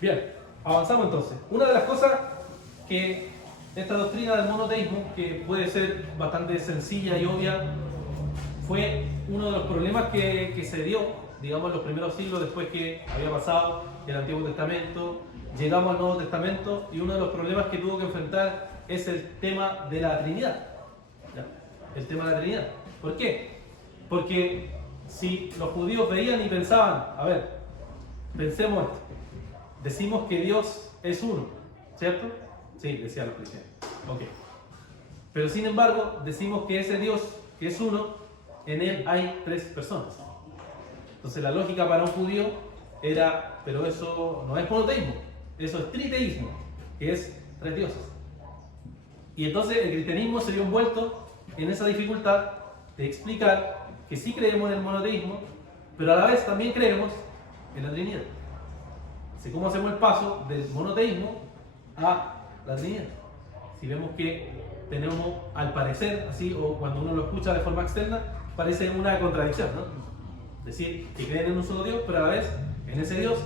Bien, avanzamos entonces. Una de las cosas que esta doctrina del monoteísmo, que puede ser bastante sencilla y obvia, fue uno de los problemas que se dio, digamos, en los primeros siglos después que había pasado el Antiguo Testamento, llegamos al Nuevo Testamento, y uno de los problemas que tuvo que enfrentar es el tema de la Trinidad. ¿Ya? El tema de la Trinidad. ¿Por qué? Porque si los judíos veían y pensaban, a ver, pensemos esto, decimos que Dios es uno, ¿cierto? Sí, decían los cristianos. Ok. Pero sin embargo, decimos que ese Dios, que es uno, en él hay tres personas. Entonces la lógica para un judío era, pero eso no es monoteísmo, eso es triteísmo, que es tres dioses. Y entonces el cristianismo se vio envuelto en esa dificultad de explicar que sí creemos en el monoteísmo, pero a la vez también creemos en la Trinidad. Así como hacemos el paso del monoteísmo a la Trinidad. Si vemos que tenemos, al parecer, así, o cuando uno lo escucha de forma externa, parece una contradicción, ¿no? Decir que creen en un solo Dios, pero a la vez, en ese Dios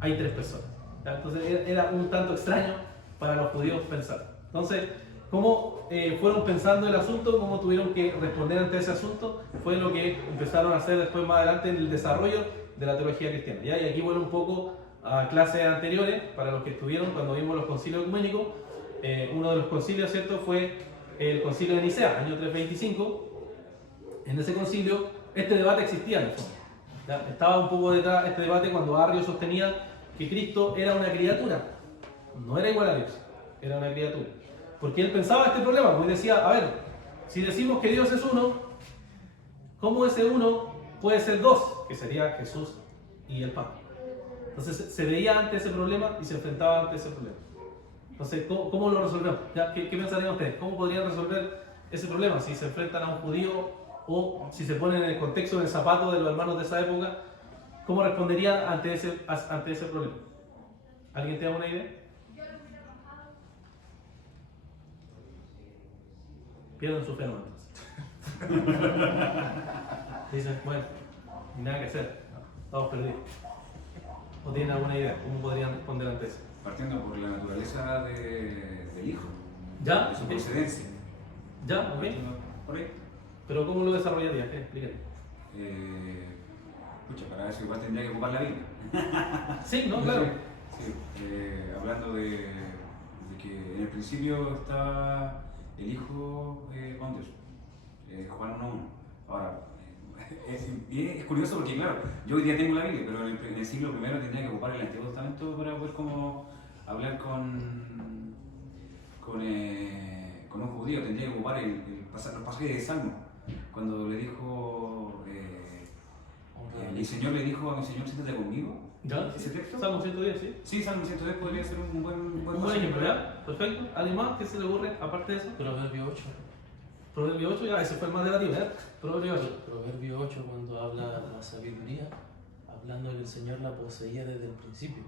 hay tres personas. ¿Ya? Entonces era un tanto extraño para los judíos pensar. Entonces, cómo fueron pensando el asunto, cómo tuvieron que responder ante ese asunto, fue lo que empezaron a hacer después más adelante en el desarrollo de la teología cristiana. ¿Ya? Y aquí vuelvo un poco a clases anteriores, para los que estuvieron cuando vimos los concilios ecuménicos. Uno de los concilios, ¿cierto?, fue el concilio de Nicea, año 325. En ese concilio, este debate existía en el fondo. ¿Ya? Estaba un poco detrás este debate cuando Arrio sostenía que Cristo era una criatura, no era igual a Dios, era una criatura. Porque él pensaba este problema, porque decía, a ver, si decimos que Dios es uno, ¿cómo ese uno puede ser dos? Que sería Jesús y el Padre. Entonces se veía ante ese problema y se enfrentaba ante ese problema. Entonces, ¿cómo lo resolvemos? ¿Ya? ¿Qué pensarían ustedes? ¿Cómo podrían resolver ese problema? Si se enfrentan a un judío o si se ponen en el contexto del zapato de los hermanos de esa época, ¿cómo responderían ante ese problema? ¿Alguien tiene alguna idea? Pierden su fe, ¿no? Dicen, bueno, ni nada que hacer, estamos perdidos. ¿O tienen alguna idea? ¿Cómo podrían responder ante eso? Partiendo por la naturaleza del hijo, ¿Ya? de su procedencia. ¿Ya? ¿Ok? Por ahí. ¿Pero cómo lo desarrollaría? Explíquenme. Pucha, para eso igual tendría que ocupar la Biblia. Sí, ¿no? Claro. Sí, hablando de que en el principio está el hijo con Dios, Juan 1:1. Ahora, es curioso porque, claro, yo hoy día tengo la Biblia, pero en el siglo I tendría que ocupar el Antiguo Testamento para poder como hablar con un judío. Tendría que ocupar los pasajes de Salmo, cuando le dijo Y el Señor le dijo a mi Señor, siéntate conmigo. ¿Ya? ¿Ese texto? Salmo 110, ¿sí? Sí, Salmo 110 podría ser un buen Un buen pasaje. ejemplo, ¿ya? Perfecto. ¿Alguien más? ¿Qué se le ocurre aparte de eso? Proverbio 8. Proverbio 8, ya, ese fue el más debatido, ¿ya? Proverbio 8. Proverbio 8, cuando habla de la sabiduría, hablando que el Señor la poseía desde el principio,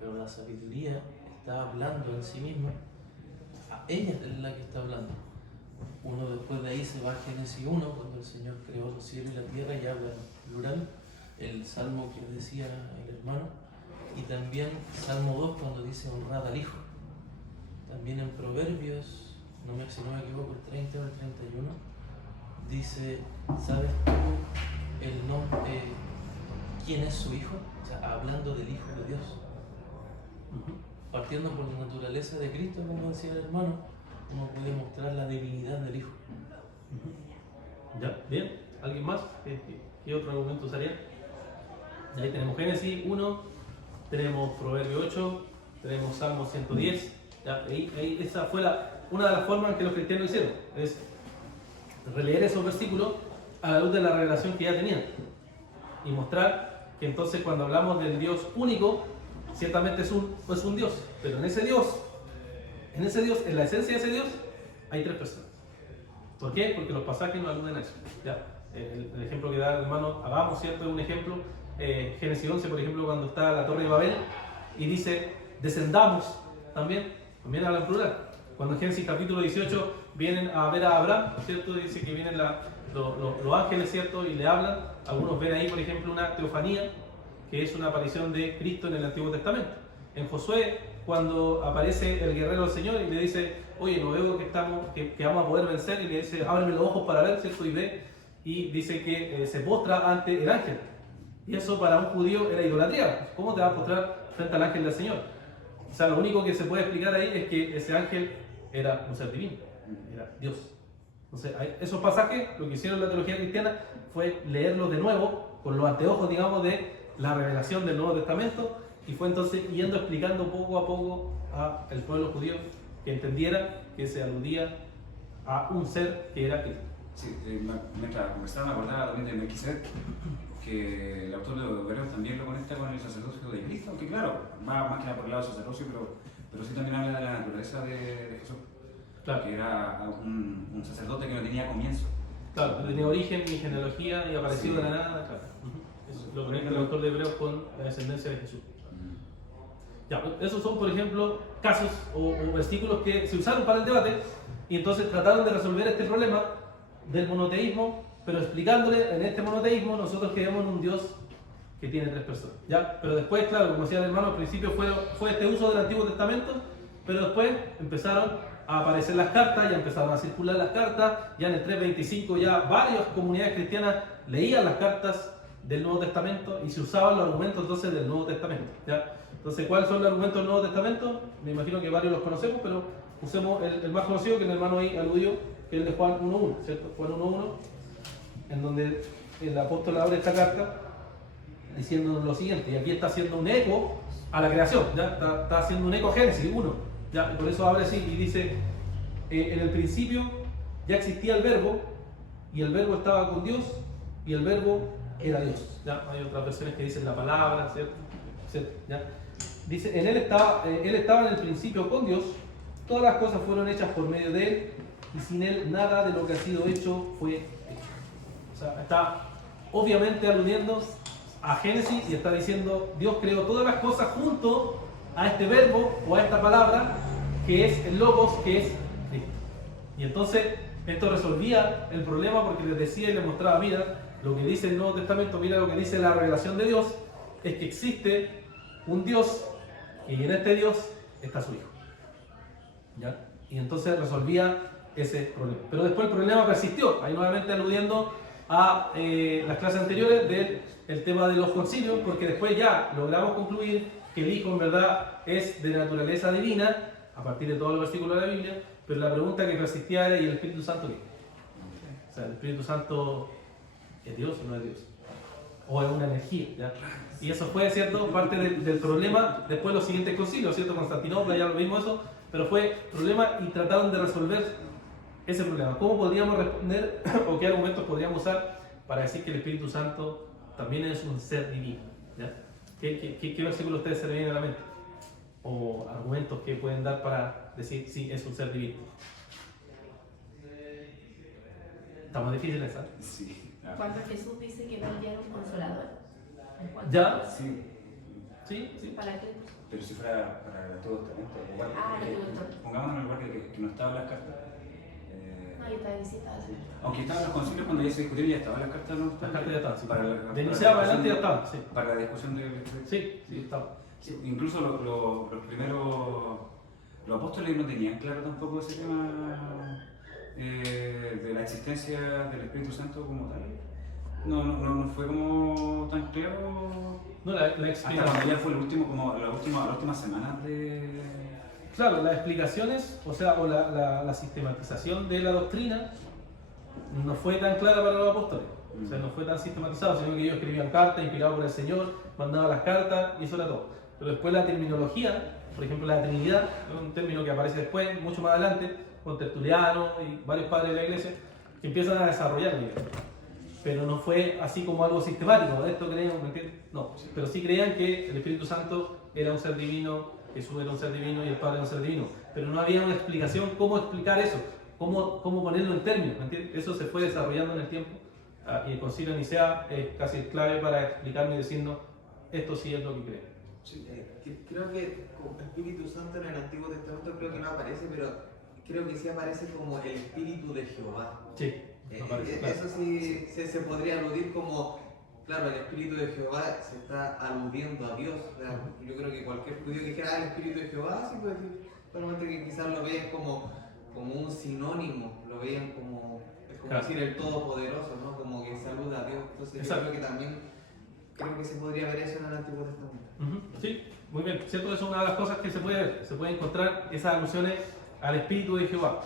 pero la sabiduría está hablando en sí misma, ella es la que está hablando. Uno después de ahí se va a Génesis 1, cuando el Señor creó los cielos y la tierra y habla en plural, el salmo que decía el hermano, y también Salmo 2 cuando dice honrad al Hijo. También en Proverbios, si no me equivoco, el 30 o el 31, dice, ¿sabes tú el nombre, quién es su Hijo? O sea, hablando del Hijo de Dios. Partiendo por la naturaleza de Cristo, como decía el hermano, uno puede mostrar la divinidad del Hijo. ¿Ya? ¿Bien? ¿Alguien más? ¿Qué otro argumento usaría? Ahí tenemos Génesis 1, tenemos Proverbio 8, tenemos Salmo 110. ¿Ya? Ahí esa fue una de las formas en que los cristianos hicieron, es releer esos versículos a la luz de la revelación que ya tenían y mostrar que entonces cuando hablamos del Dios único, ciertamente es un Dios, pero en ese Dios, en la esencia de ese Dios, hay tres personas. ¿Por qué? Porque los pasajes nos aluden a eso. ¿Ya? El ejemplo que da el hermano Hagamos, ¿cierto? Es un ejemplo. Génesis 11, por ejemplo, cuando está la Torre de Babel y dice, descendamos, también habla en plural. Cuando en Génesis capítulo 18 vienen a ver a Abraham, ¿cierto? Dice que vienen los ángeles, ¿cierto? Y le hablan. Algunos ven ahí, por ejemplo, una teofanía, que es una aparición de Cristo en el Antiguo Testamento. En Josué, cuando aparece el guerrero del Señor y le dice, oye, lo veo que vamos a poder vencer, y le dice, ábreme los ojos para ver, ¿cierto? Y ve, y dice que se postra ante el ángel. Y eso para un judío era idolatría. ¿Cómo te vas a postrar frente al ángel del Señor? O sea, lo único que se puede explicar ahí es que ese ángel era un ser divino, era Dios. Entonces, esos pasajes, lo que hicieron la teología cristiana fue leerlos de nuevo, con los anteojos, digamos, de la revelación del Nuevo Testamento, y fue entonces yendo explicando poco a poco al pueblo judío que entendiera que se aludía a un ser que era Cristo. Sí, mientras conversaba me acordaba también de Melquisedec, que el autor de Hebreos también lo conecta con el sacerdocio de Cristo, aunque claro, va más que nada por el lado del sacerdocio, pero sí también habla de la naturaleza de Jesús, Claro. que era un sacerdote que no tenía comienzo. Claro, no tenía origen ni genealogía y aparecido Sí. de la nada, claro. Eso lo conecta el autor de Hebreos con la descendencia de Jesús. Ya, esos son, por ejemplo, casos o versículos que se usaron para el debate y entonces trataron de resolver este problema del monoteísmo, pero explicándole en este monoteísmo nosotros creemos en un Dios que tiene tres personas. ¿Ya? Pero después, claro, como decía el hermano, al principio fue este uso del Antiguo Testamento, pero después empezaron a aparecer las cartas, ya empezaron a circular las cartas, ya en el 325 ya varias comunidades cristianas leían las cartas del Nuevo Testamento y se usaban los argumentos entonces del Nuevo Testamento. ¿Ya? Entonces, ¿cuáles son los argumentos del Nuevo Testamento? Me imagino que varios los conocemos, pero usemos el más conocido que el hermano ahí aludió, que es el de Juan 1.1, ¿cierto? Juan 1.1, en donde el apóstol abre esta carta diciéndonos lo siguiente, y aquí está haciendo un eco a la creación, ¿ya? Está haciendo un eco a Génesis 1, ¿ya? Y por eso abre así y dice, en el principio ya existía el verbo, y el verbo estaba con Dios, y el verbo era Dios. ¿Ya? Hay otras versiones que dicen la palabra, ¿cierto? ¿Ya? Dice, él estaba en el principio con Dios, todas las cosas fueron hechas por medio de él, y sin él nada de lo que ha sido hecho fue hecho. O sea, está obviamente aludiendo a Génesis y está diciendo, Dios creó todas las cosas junto a este verbo o a esta palabra que es el Logos, que es Cristo. Y entonces esto resolvía el problema porque les decía y les mostraba, mira, lo que dice el Nuevo Testamento, mira lo que dice la revelación de Dios, es que existe un Dios y en este Dios está su Hijo. ¿Ya? Y entonces resolvía ese problema. Pero después el problema persistió, ahí nuevamente aludiendo a las clases anteriores del tema de los concilios, porque después ya logramos concluir que el Hijo en verdad es de naturaleza divina, a partir de todos los versículos de la Biblia, pero la pregunta que persistía era, ¿y el Espíritu Santo qué? O sea, ¿el Espíritu Santo es Dios o no es Dios? ¿O es una energía? ¿Ya? Y eso fue, ¿cierto?, parte del problema después de los siguientes concilios, ¿cierto? Constantinopla, ya lo vimos eso, pero fue problema y trataron de resolver ese problema. ¿Cómo podríamos responder o qué argumentos podríamos usar para decir que el Espíritu Santo también es un ser divino. ¿Ya? ¿Qué versículo a ustedes se le viene a la mente? O argumentos que pueden dar para decir sí, es un ser divino. Estamos difíciles, ¿sabes? Sí. Cuando Jesús dice que va a enviar un consolador. ¿En Juan ¿Ya? 14? Sí. Sí. ¿Para qué? Pero si fuera para el Antiguo Testamento, igual, Ah, el Antiguo Testamento. pongámonos en el lugar que no estaban las cartas. No, yo estaba visitando. Aunque estaban los concilios cuando ya se discutieron, ya estaban las cartas, ¿no? Las cartas ya estaban, sí. Para De iniciar para adelante ya estaban, sí. Para la discusión de... Sí, estaban. Sí, incluso los primeros... Los apóstoles no tenían claro tampoco ese tema de la existencia del Espíritu Santo como tal. No fue como tan claro... No, la Hasta explicación. cuando ya fue el último, como las últimas semanas de... Claro, las explicaciones, o sea, o la sistematización de la doctrina no fue tan clara para los apóstoles. O sea, no fue tan sistematizado, sino que ellos escribían cartas, inspirados por el Señor, mandaban las cartas y eso era todo. Pero después la terminología, por ejemplo la Trinidad, es un término que aparece después, mucho más adelante, con Tertuliano y varios padres de la iglesia, que empiezan a desarrollar. Pero no fue así como algo sistemático, de esto creían, ¿me entiendes? No, pero sí creían que el Espíritu Santo era un ser divino, Jesús era un ser divino y el Padre era un ser divino. Pero no había una explicación, cómo explicar eso, cómo ponerlo en términos, ¿me entiendes? Eso se fue desarrollando en el tiempo y el Concilio de Nicea es casi clave para explicarme y decirnos, esto sí es lo que creo. Sí, creo que como Espíritu Santo en el Antiguo Testamento creo que no aparece, pero creo que sí aparece como el Espíritu de Jehová. Sí, aparece, claro. Eso sí se podría aludir como, claro, el Espíritu de Jehová se está aludiendo a Dios. O sea, yo creo que cualquier judío que dijera el Espíritu de Jehová, sí puede decir, solamente que quizás lo vean como un sinónimo, lo vean como, es como Claro. decir el Todopoderoso, ¿no? Como que saluda a Dios. Entonces Exacto. yo creo que también, creo que se podría ver eso en el Antiguo Testamento. Sí, muy bien. Cierto que eso es una de las cosas que se puede ver. Se puede encontrar esas alusiones al Espíritu de Jehová.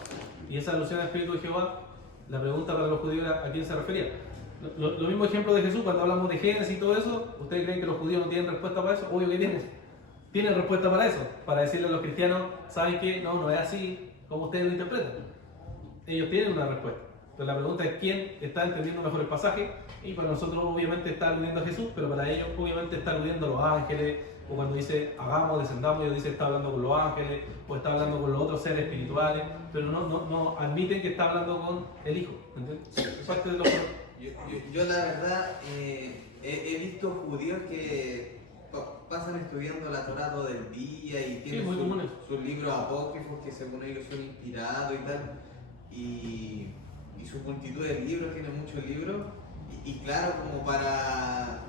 Y esa alusión al Espíritu de Jehová, la pregunta para los judíos era a quién se refería. Lo mismo ejemplo de Jesús, cuando hablamos de Génesis y todo eso, ¿ustedes creen que los judíos no tienen respuesta para eso? Obvio que tienen. Tienen respuesta para eso, para decirle a los cristianos, ¿saben qué? No es así, como ustedes lo interpretan. Ellos tienen una respuesta. Entonces la pregunta es quién está entendiendo mejor el pasaje, y para nosotros obviamente está aludiendo a Jesús, pero para ellos obviamente está aludiendo a los ángeles, o cuando dice hagamos, descendamos, ellos dicen está hablando con los ángeles, o está hablando con los otros seres espirituales, pero no admiten que está hablando con el Hijo. ¿Entiendes? Es parte de los... Yo la verdad he visto judíos que pasan estudiando la Torá todo el día y tienen muy comunes. sus libros apócrifos que según ellos son inspirados y tal, y su multitud de libros, tienen muchos libros, y claro, como para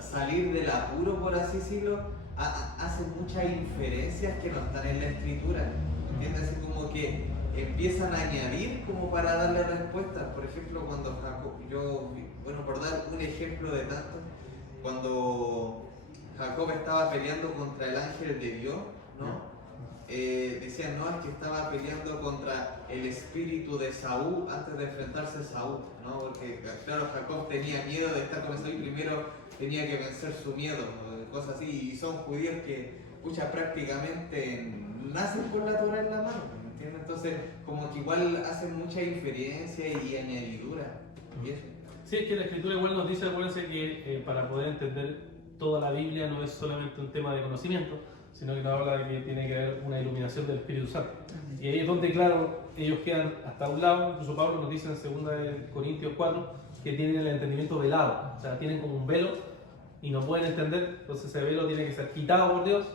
salir del apuro, por así decirlo, hacen muchas inferencias que no están en la escritura, ¿entiendes? Así como que empiezan a añadir como para darle respuesta. Por ejemplo, cuando Jacob, por dar un ejemplo de tanto, cuando Jacob estaba peleando contra el ángel de Dios, ¿no? Decían, no, es que estaba peleando contra el espíritu de Saúl antes de enfrentarse a Saúl, ¿no? Porque claro, Jacob tenía miedo de estar con Saúl y primero tenía que vencer su miedo, ¿no? Cosas así, y son judíos que, prácticamente nacen con la Torá en la mano, ¿me entiendes? Entonces, como que igual hacen mucha inferencia y añadidura, y eso. Sí, es que la Escritura igual nos dice, acuérdense que para poder entender toda la Biblia no es solamente un tema de conocimiento, sino que nos habla de que tiene que haber una iluminación del Espíritu Santo. Y ahí es donde, claro, ellos quedan hasta un lado. Incluso Pablo nos dice en 2 Corintios 4 que tienen el entendimiento velado, o sea, tienen como un velo y no pueden entender, entonces ese velo tiene que ser quitado por Dios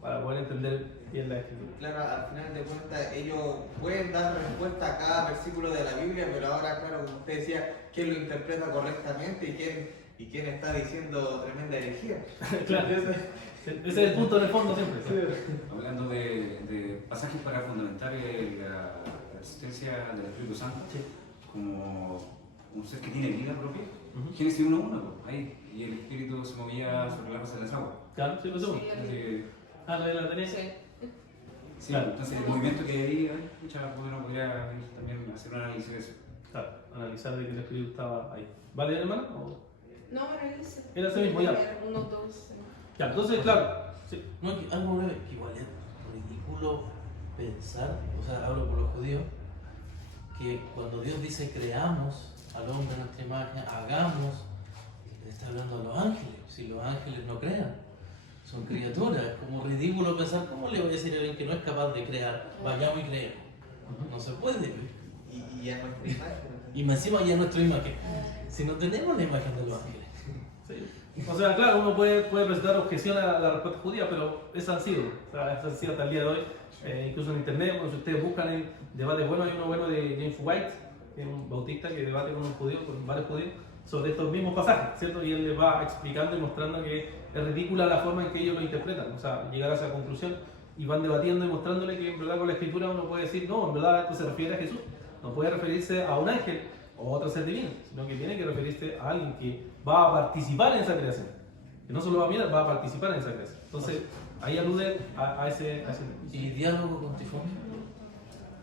para poder entender bien la Escritura. Claro, al final de cuentas ellos pueden dar respuesta a cada versículo de la Biblia, pero ahora, claro, como usted decía, ¿quién lo interpreta correctamente y quién está diciendo tremenda herejía? Claro, ese es el punto en el fondo siempre. Hablando de pasajes para fundamentar la existencia del Espíritu Santo, Sí. como un ser que tiene vida propia, Génesis 1:1, ahí, y el Espíritu se movía sobre la faz de las aguas. Claro, sí, lo hacemos. Entonces, ¿lo de la tenés? sí, Claro. entonces el movimiento que hay ahí, uno podría también hacer un análisis de eso. Claro, analizar de que el Espíritu estaba ahí. ¿Vale, hermano? No, pero es Era ese mismo, ya. 1, 2. Ya, entonces, claro. Sí. No, algo breve, que igual es ridículo pensar, o sea, hablo por los judíos, que cuando Dios dice creamos al hombre en nuestra imagen, hagamos, está hablando a los ángeles. Si los ángeles no crean, son criaturas. Es como ridículo pensar, ¿cómo le voy a decir a alguien que no es capaz de crear? Vayamos y creemos. No se puede. Y a nuestra imagen. Y más encima ya nuestra imagen. Si no tenemos la imagen de los ángeles. Sí. O sea, claro, uno puede presentar objeción a la respuesta judía, pero es sencillo. O sea, es sencillo hasta el día de hoy. Incluso en internet, bueno, si ustedes buscan el debate bueno, hay uno bueno de James White, que es un bautista que debate con un judío, con varios judíos, sobre estos mismos pasajes, ¿cierto? Y él les va explicando y mostrando que es ridícula la forma en que ellos lo interpretan, o sea, llegar a esa conclusión, y van debatiendo y mostrándole que en verdad con la escritura uno puede decir, no, en verdad esto se refiere a Jesús, no puede referirse a un ángel o a otro ser divino, sino que tiene que referirse a alguien que va a participar en esa creación, que no solo va a mirar, va a participar en esa creación. Entonces, ahí alude a ese ¿Y diálogo con Tifón?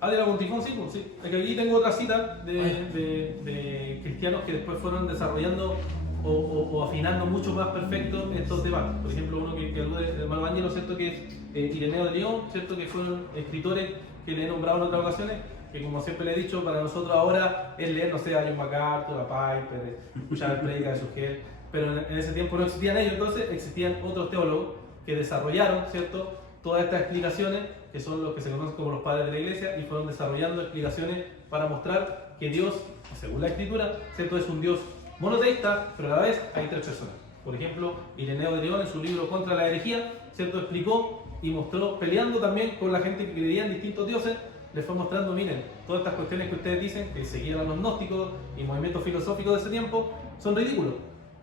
Diálogo con Tifón, sí, pues, sí. Es que aquí tengo otra cita de cristianos que después fueron desarrollando o afinando mucho más perfecto estos debates. Por ejemplo, uno que alude el hermano Ángelo, ¿cierto? Que es Ireneo de León, ¿cierto? Que fueron escritores que le he nombrado en otras ocasiones, que como siempre le he dicho, para nosotros ahora es leer, no sé, a John MacArthur, a Piper, escuchar la prédica de Sugel, pero en ese tiempo no existían ellos, entonces existían otros teólogos que desarrollaron, ¿cierto?, todas estas explicaciones, que son los que se conocen como los padres de la iglesia, y fueron desarrollando explicaciones para mostrar que Dios, según la escritura, ¿cierto?, es un Dios monoteísta, pero a la vez hay tres personas. Por ejemplo, Ireneo de León, en su libro Contra la herejía, ¿cierto?, explicó y mostró, peleando también con la gente que creía en distintos dioses, les fue mostrando, miren, todas estas cuestiones que ustedes dicen, que seguían a los gnósticos y movimientos filosóficos de ese tiempo, son ridículos,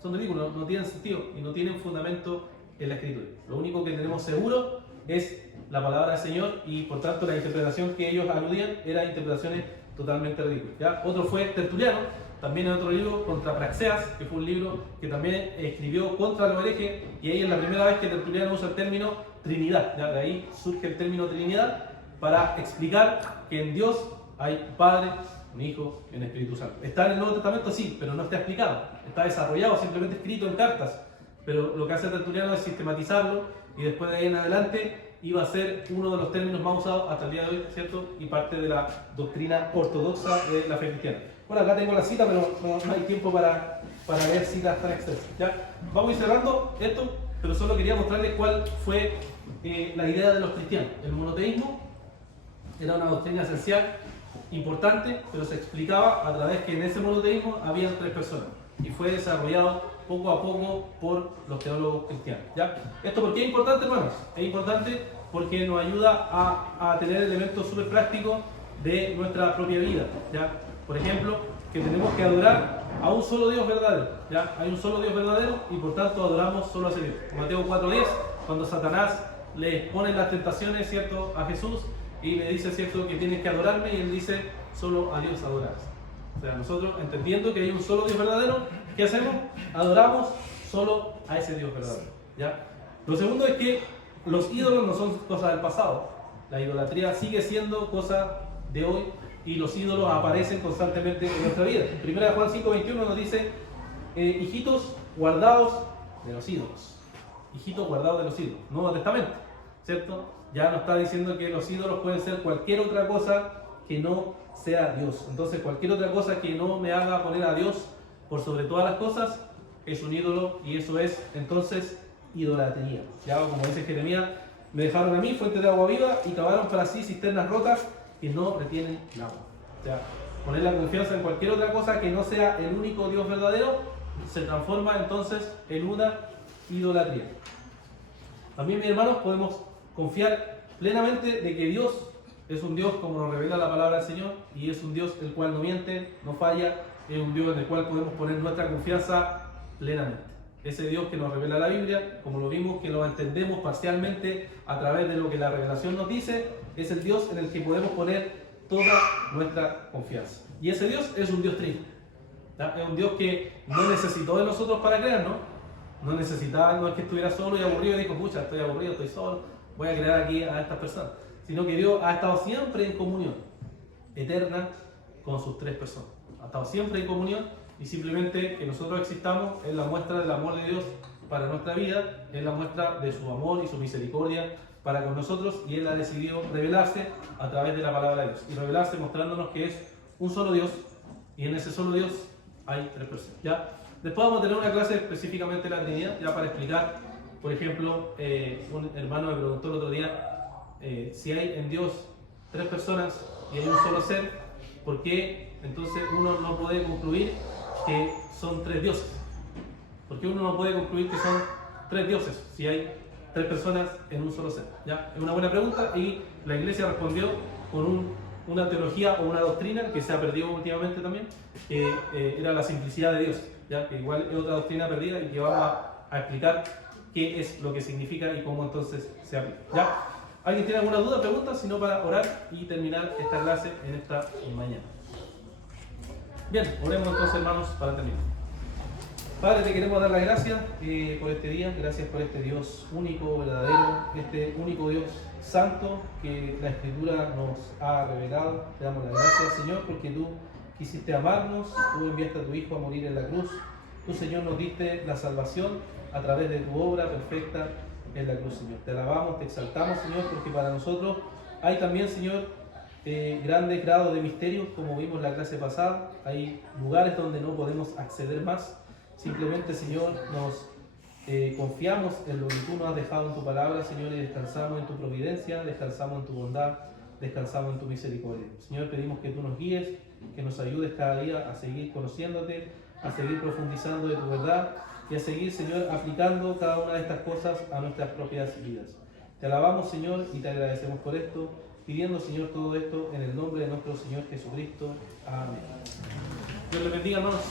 no tienen sentido y no tienen fundamento en la escritura. Lo único que tenemos seguro es la palabra del Señor, y por tanto la interpretación que ellos aludían eran interpretaciones totalmente ridículas, ¿ya? Otro fue Tertuliano, también en otro libro, Contra Praxeas, que fue un libro que también escribió contra los herejes, y ahí es la primera vez que Tertuliano usa el término Trinidad, ¿ya? De ahí surge el término Trinidad para explicar que en Dios hay un Padre, un Hijo y un Espíritu Santo. Está en el Nuevo Testamento, sí, pero no está explicado, está desarrollado, simplemente escrito en cartas. Pero lo que hace Tertuliano es sistematizarlo, y después de ahí en adelante iba a ser uno de los términos más usados hasta el día de hoy, ¿cierto? Y parte de la doctrina ortodoxa de la fe cristiana. Bueno, acá tengo la cita, pero no hay tiempo para ver citas tan extensas, ¿ya? Vamos a ir cerrando esto, pero solo quería mostrarles cuál fue la idea de los cristianos. El monoteísmo era una doctrina esencial, importante, pero se explicaba a través que en ese monoteísmo había tres personas, y fue desarrollado poco a poco por los teólogos cristianos, ¿ya? ¿Esto por qué es importante, hermanos? Es importante porque nos ayuda a tener elementos súper prácticos de nuestra propia vida, ¿ya? Por ejemplo, que tenemos que adorar a un solo Dios verdadero, ¿ya? Hay un solo Dios verdadero y por tanto adoramos solo a ese Dios. Mateo 4:10, cuando Satanás le pone las tentaciones, ¿cierto?, a Jesús y le dice, ¿cierto?, que tienes que adorarme, y él dice, solo a Dios adorarás. O sea, nosotros, entendiendo que hay un solo Dios verdadero, ¿qué hacemos? Adoramos solo a ese Dios verdadero, ¿ya? Lo segundo es que los ídolos no son cosas del pasado. La idolatría sigue siendo cosa de hoy, y los ídolos aparecen constantemente en nuestra vida. En 1 Juan 5:21 nos dice, hijitos, guardaos de los ídolos. Hijitos, guardaos de los ídolos. Nuevo Testamento, ¿cierto? Ya nos está diciendo que los ídolos pueden ser cualquier otra cosa que no sea Dios. Entonces, cualquier otra cosa que no me haga poner a Dios por sobre todas las cosas es un ídolo, y eso es entonces idolatría. Ya, como dice Jeremías, me dejaron a mí fuente de agua viva y cavaron para sí cisternas rotas que no retienen el agua. O sea, poner la confianza en cualquier otra cosa que no sea el único Dios verdadero se transforma entonces en una idolatría. También, mis hermanos, podemos confiar plenamente de que Dios es un Dios como nos revela la palabra del Señor, y es un Dios el cual no miente, no falla, es un Dios en el cual podemos poner nuestra confianza plenamente. Ese Dios que nos revela la Biblia, como lo vimos, que lo entendemos parcialmente a través de lo que la revelación nos dice, es el Dios en el que podemos poner toda nuestra confianza. Y ese Dios es un Dios trino. Es un Dios que no necesitó de nosotros para crearnos. No necesitaba, no es que estuviera solo y aburrido y dijo, pucha, estoy aburrido, estoy solo, voy a crear aquí a estas personas. Sino que Dios ha estado siempre en comunión eterna con sus tres personas. Ha estado siempre en comunión, y simplemente que nosotros existamos es la muestra del amor de Dios para nuestra vida, es la muestra de su amor y su misericordia para con nosotros, y Él ha decidido revelarse a través de la palabra de Dios, y revelarse mostrándonos que es un solo Dios, y en ese solo Dios hay tres personas, ¿ya? Después vamos a tener una clase específicamente de la Trinidad, ya para explicar, por ejemplo, un hermano me preguntó el otro día, si hay en Dios 3 personas y hay un solo ser, ¿por qué entonces uno no puede concluir que son 3 dioses? ¿Por qué uno no puede concluir que son 3 dioses si hay 3 personas en un solo ser? ¿Ya? Es una buena pregunta y la Iglesia respondió con una teología o una doctrina que se ha perdido últimamente también, era la simplicidad de Dios, ¿ya? Que igual es otra doctrina perdida y que vamos a explicar qué es lo que significa y cómo entonces se aplica. ¿Ya? ¿Alguien tiene alguna duda, pregunta? Si no, para orar y terminar esta clase en esta mañana. Bien, oremos entonces, hermanos, para terminar. Padre, te queremos dar las gracias por este día, gracias por este Dios único, verdadero, este único Dios santo que la Escritura nos ha revelado. Te damos las gracias, Señor, porque tú quisiste amarnos, tú enviaste a tu Hijo a morir en la cruz. Tú, Señor, nos diste la salvación a través de tu obra perfecta en la cruz, Señor. Te alabamos, te exaltamos, Señor, porque para nosotros hay también, Señor, grandes grados de misterios, como vimos en la clase pasada. Hay lugares donde no podemos acceder más. Simplemente, Señor, nos confiamos en lo que tú nos has dejado en tu palabra, Señor, y descansamos en tu providencia, descansamos en tu bondad, descansamos en tu misericordia. Señor, pedimos que tú nos guíes, que nos ayudes cada día a seguir conociéndote, a seguir profundizando de tu verdad y a seguir, Señor, aplicando cada una de estas cosas a nuestras propias vidas. Te alabamos, Señor, y te agradecemos por esto, pidiendo, Señor, todo esto en el nombre de nuestro Señor Jesucristo. Amén. Dios les bendiga, hermanos.